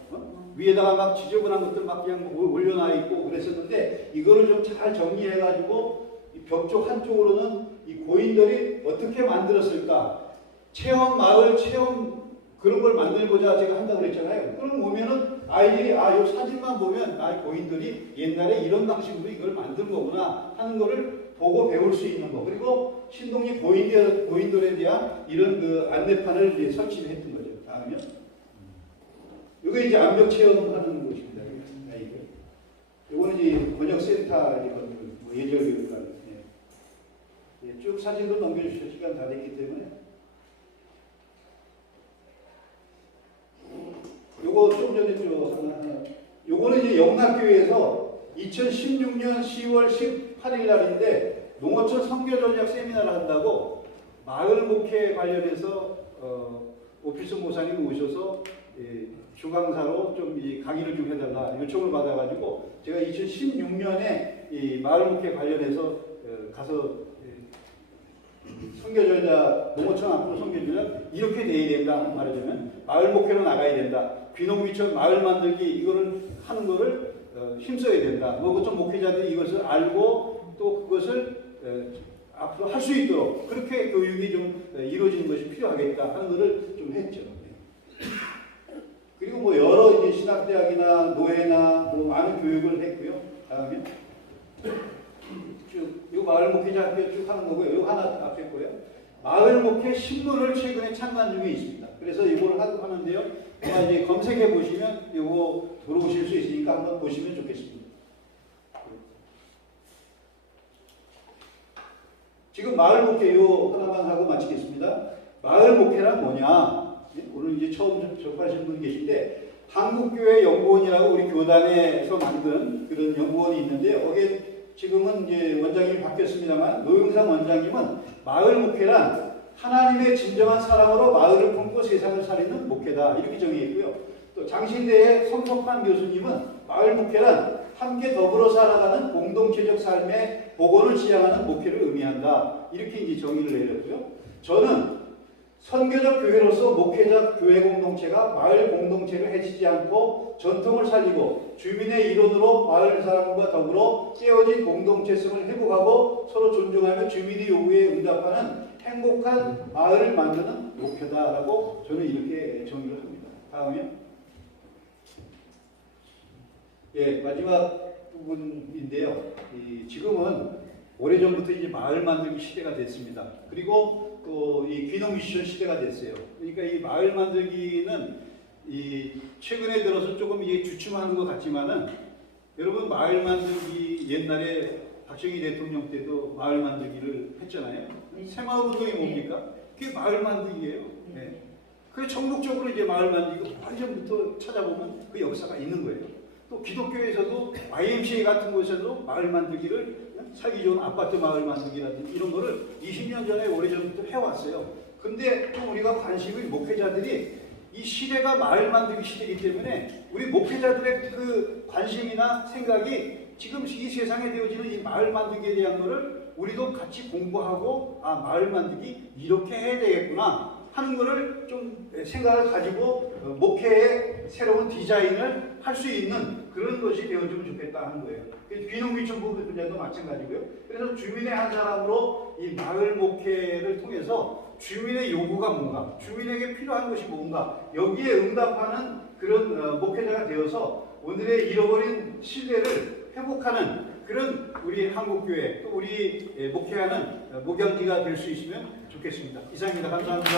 위에다가 막 지저분한 것들 막 그냥 올려놔 있고 그랬었는데, 이거를 좀 잘 정리해가지고 벽 쪽 한쪽으로는 이 고인돌이 어떻게 만들었을까, 체험 마을 체험 그런 걸 만들고자 제가 한다고 그랬잖아요. 그럼 오면은 아이들이 요 사진만 보면 고인돌이 옛날에 이런 방식으로 이걸 만든 거구나 하는 거를 보고 배울 수 있는 거. 그리고 신동리 고인돌에 대한 이런 그 안내판을 이제 설치를 했던 거죠. 다음에 이게 이제 암벽 체험하는 곳입니다. 이거는 이제 번역센터 예절교육관. 쭉 사진도 넘겨주시죠. 시간 다 됐기 때문에. 요거 좀 전에 요거는 이제 영락교회에서 2016년 10월 18일 날인데 농어촌 선교 전략 세미나를 한다고 마을 목회 관련해서 오피스 모사님 오셔서 주강사로 좀 강의를 좀 해달라 요청을 받아가지고 제가 2016년에 이 마을 목회 관련해서 가서 선교전략, 농어촌 앞으로 선교전략 이렇게 돼야 된다. 말하자면 마을 목회로 나가야 된다. 귀농귀촌 마을 만들기 이거를 하는 거를 힘써야 된다. 농어촌 목회자들이 이것을 알고 또 그것을 앞으로 할 수 있도록 그렇게 교육이 좀 이루어지는 것이 필요하겠다 하는 것을 좀 했죠. 그리고 뭐 여러 이제 신학대학이나 노예나 뭐 많은 교육을 했고요. 다음에 요 마을 목회자 학교 쭉 하는 거고요. 요 하나 앞에 거예요. 마을 목회 신문을 최근에 창간 중에 있습니다. 그래서 이걸 하는데요. 이제 검색해 보시면 요거 들어오실 수 있으니까 한번 보시면 좋겠습니다. 지금 마을 목회 요 하나만 하고 마치겠습니다. 마을 목회란 뭐냐? 오늘 이제 처음 접하시는 분이 계신데 한국교회 연구원이라고 우리 교단에서 만든 그런 연구원이 있는데요. 거기에 지금은 이제 원장님이 바뀌었습니다만 노영상 원장님은 마을 목회란 하나님의 진정한 사랑으로 마을을 품고 세상을 살리는 목회다 이렇게 정의했고요. 또 장신대의 손석환 교수님은 마을 목회란 함께 더불어 살아가는 공동체적 삶의 복원을 지향하는 목회를 의미한다 이렇게 이제 정의를 내렸고요. 저는 선교적 교회로서 목회자 교회 공동체가 마을 공동체를 해치지 않고 전통을 살리고 주민의 일원으로 마을 사람과 더불어 깨어진 공동체성을 회복하고 서로 존중하며 주민의 요구에 응답하는 행복한 마을을 만드는 목표다라고 저는 이렇게 정의를 합니다. 다음에 마지막 부분인데요. 지금은 오래전부터 이제 마을 만들기 시대가 됐습니다. 그리고 또 이 귀농귀촌 시대가 됐어요. 그러니까 이 마을 만들기는 최근에 들어서 조금 이게 주춤하는 것 같지만은 여러분 마을 만들기 옛날에 박정희 대통령 때도 마을 만들기를 했잖아요. 새마을 운동이 뭡니까? 그게 마을 만들기예요. 네. 그게 전국적으로 이제 마을 만들기 오래전부터 찾아보면 그 역사가 있는 거예요. 또 기독교에서도 YMCA 같은 곳에서도 마을 만들기를 살기 좋은 아파트 마을 만들기라든지 이런 거를 20년 전에 오래전부터 해왔어요. 근데 좀 우리가 관심이 목회자들이 이 시대가 마을 만들기 시대이기 때문에 우리 목회자들의 그 관심이나 생각이 지금 이 세상에 되어지는 이 마을 만들기에 대한 거를 우리도 같이 공부하고 마을 만들기 이렇게 해야 되겠구나 하는 거를 좀 생각을 가지고 목회의 새로운 디자인을 할 수 있는 그런 것이 되어주면 좋겠다 하는 거예요. 귀농귀촌 분야도 마찬가지고요. 그래서 주민의 한 사람으로 이 마을 목회를 통해서 주민의 요구가 뭔가, 주민에게 필요한 것이 뭔가 여기에 응답하는 그런 목회자가 되어서 오늘의 잃어버린 시대를 회복하는 그런 우리 한국교회 또 우리 목회하는 목양지가 될 수 있으면 좋겠습니다. 이상입니다. 감사합니다.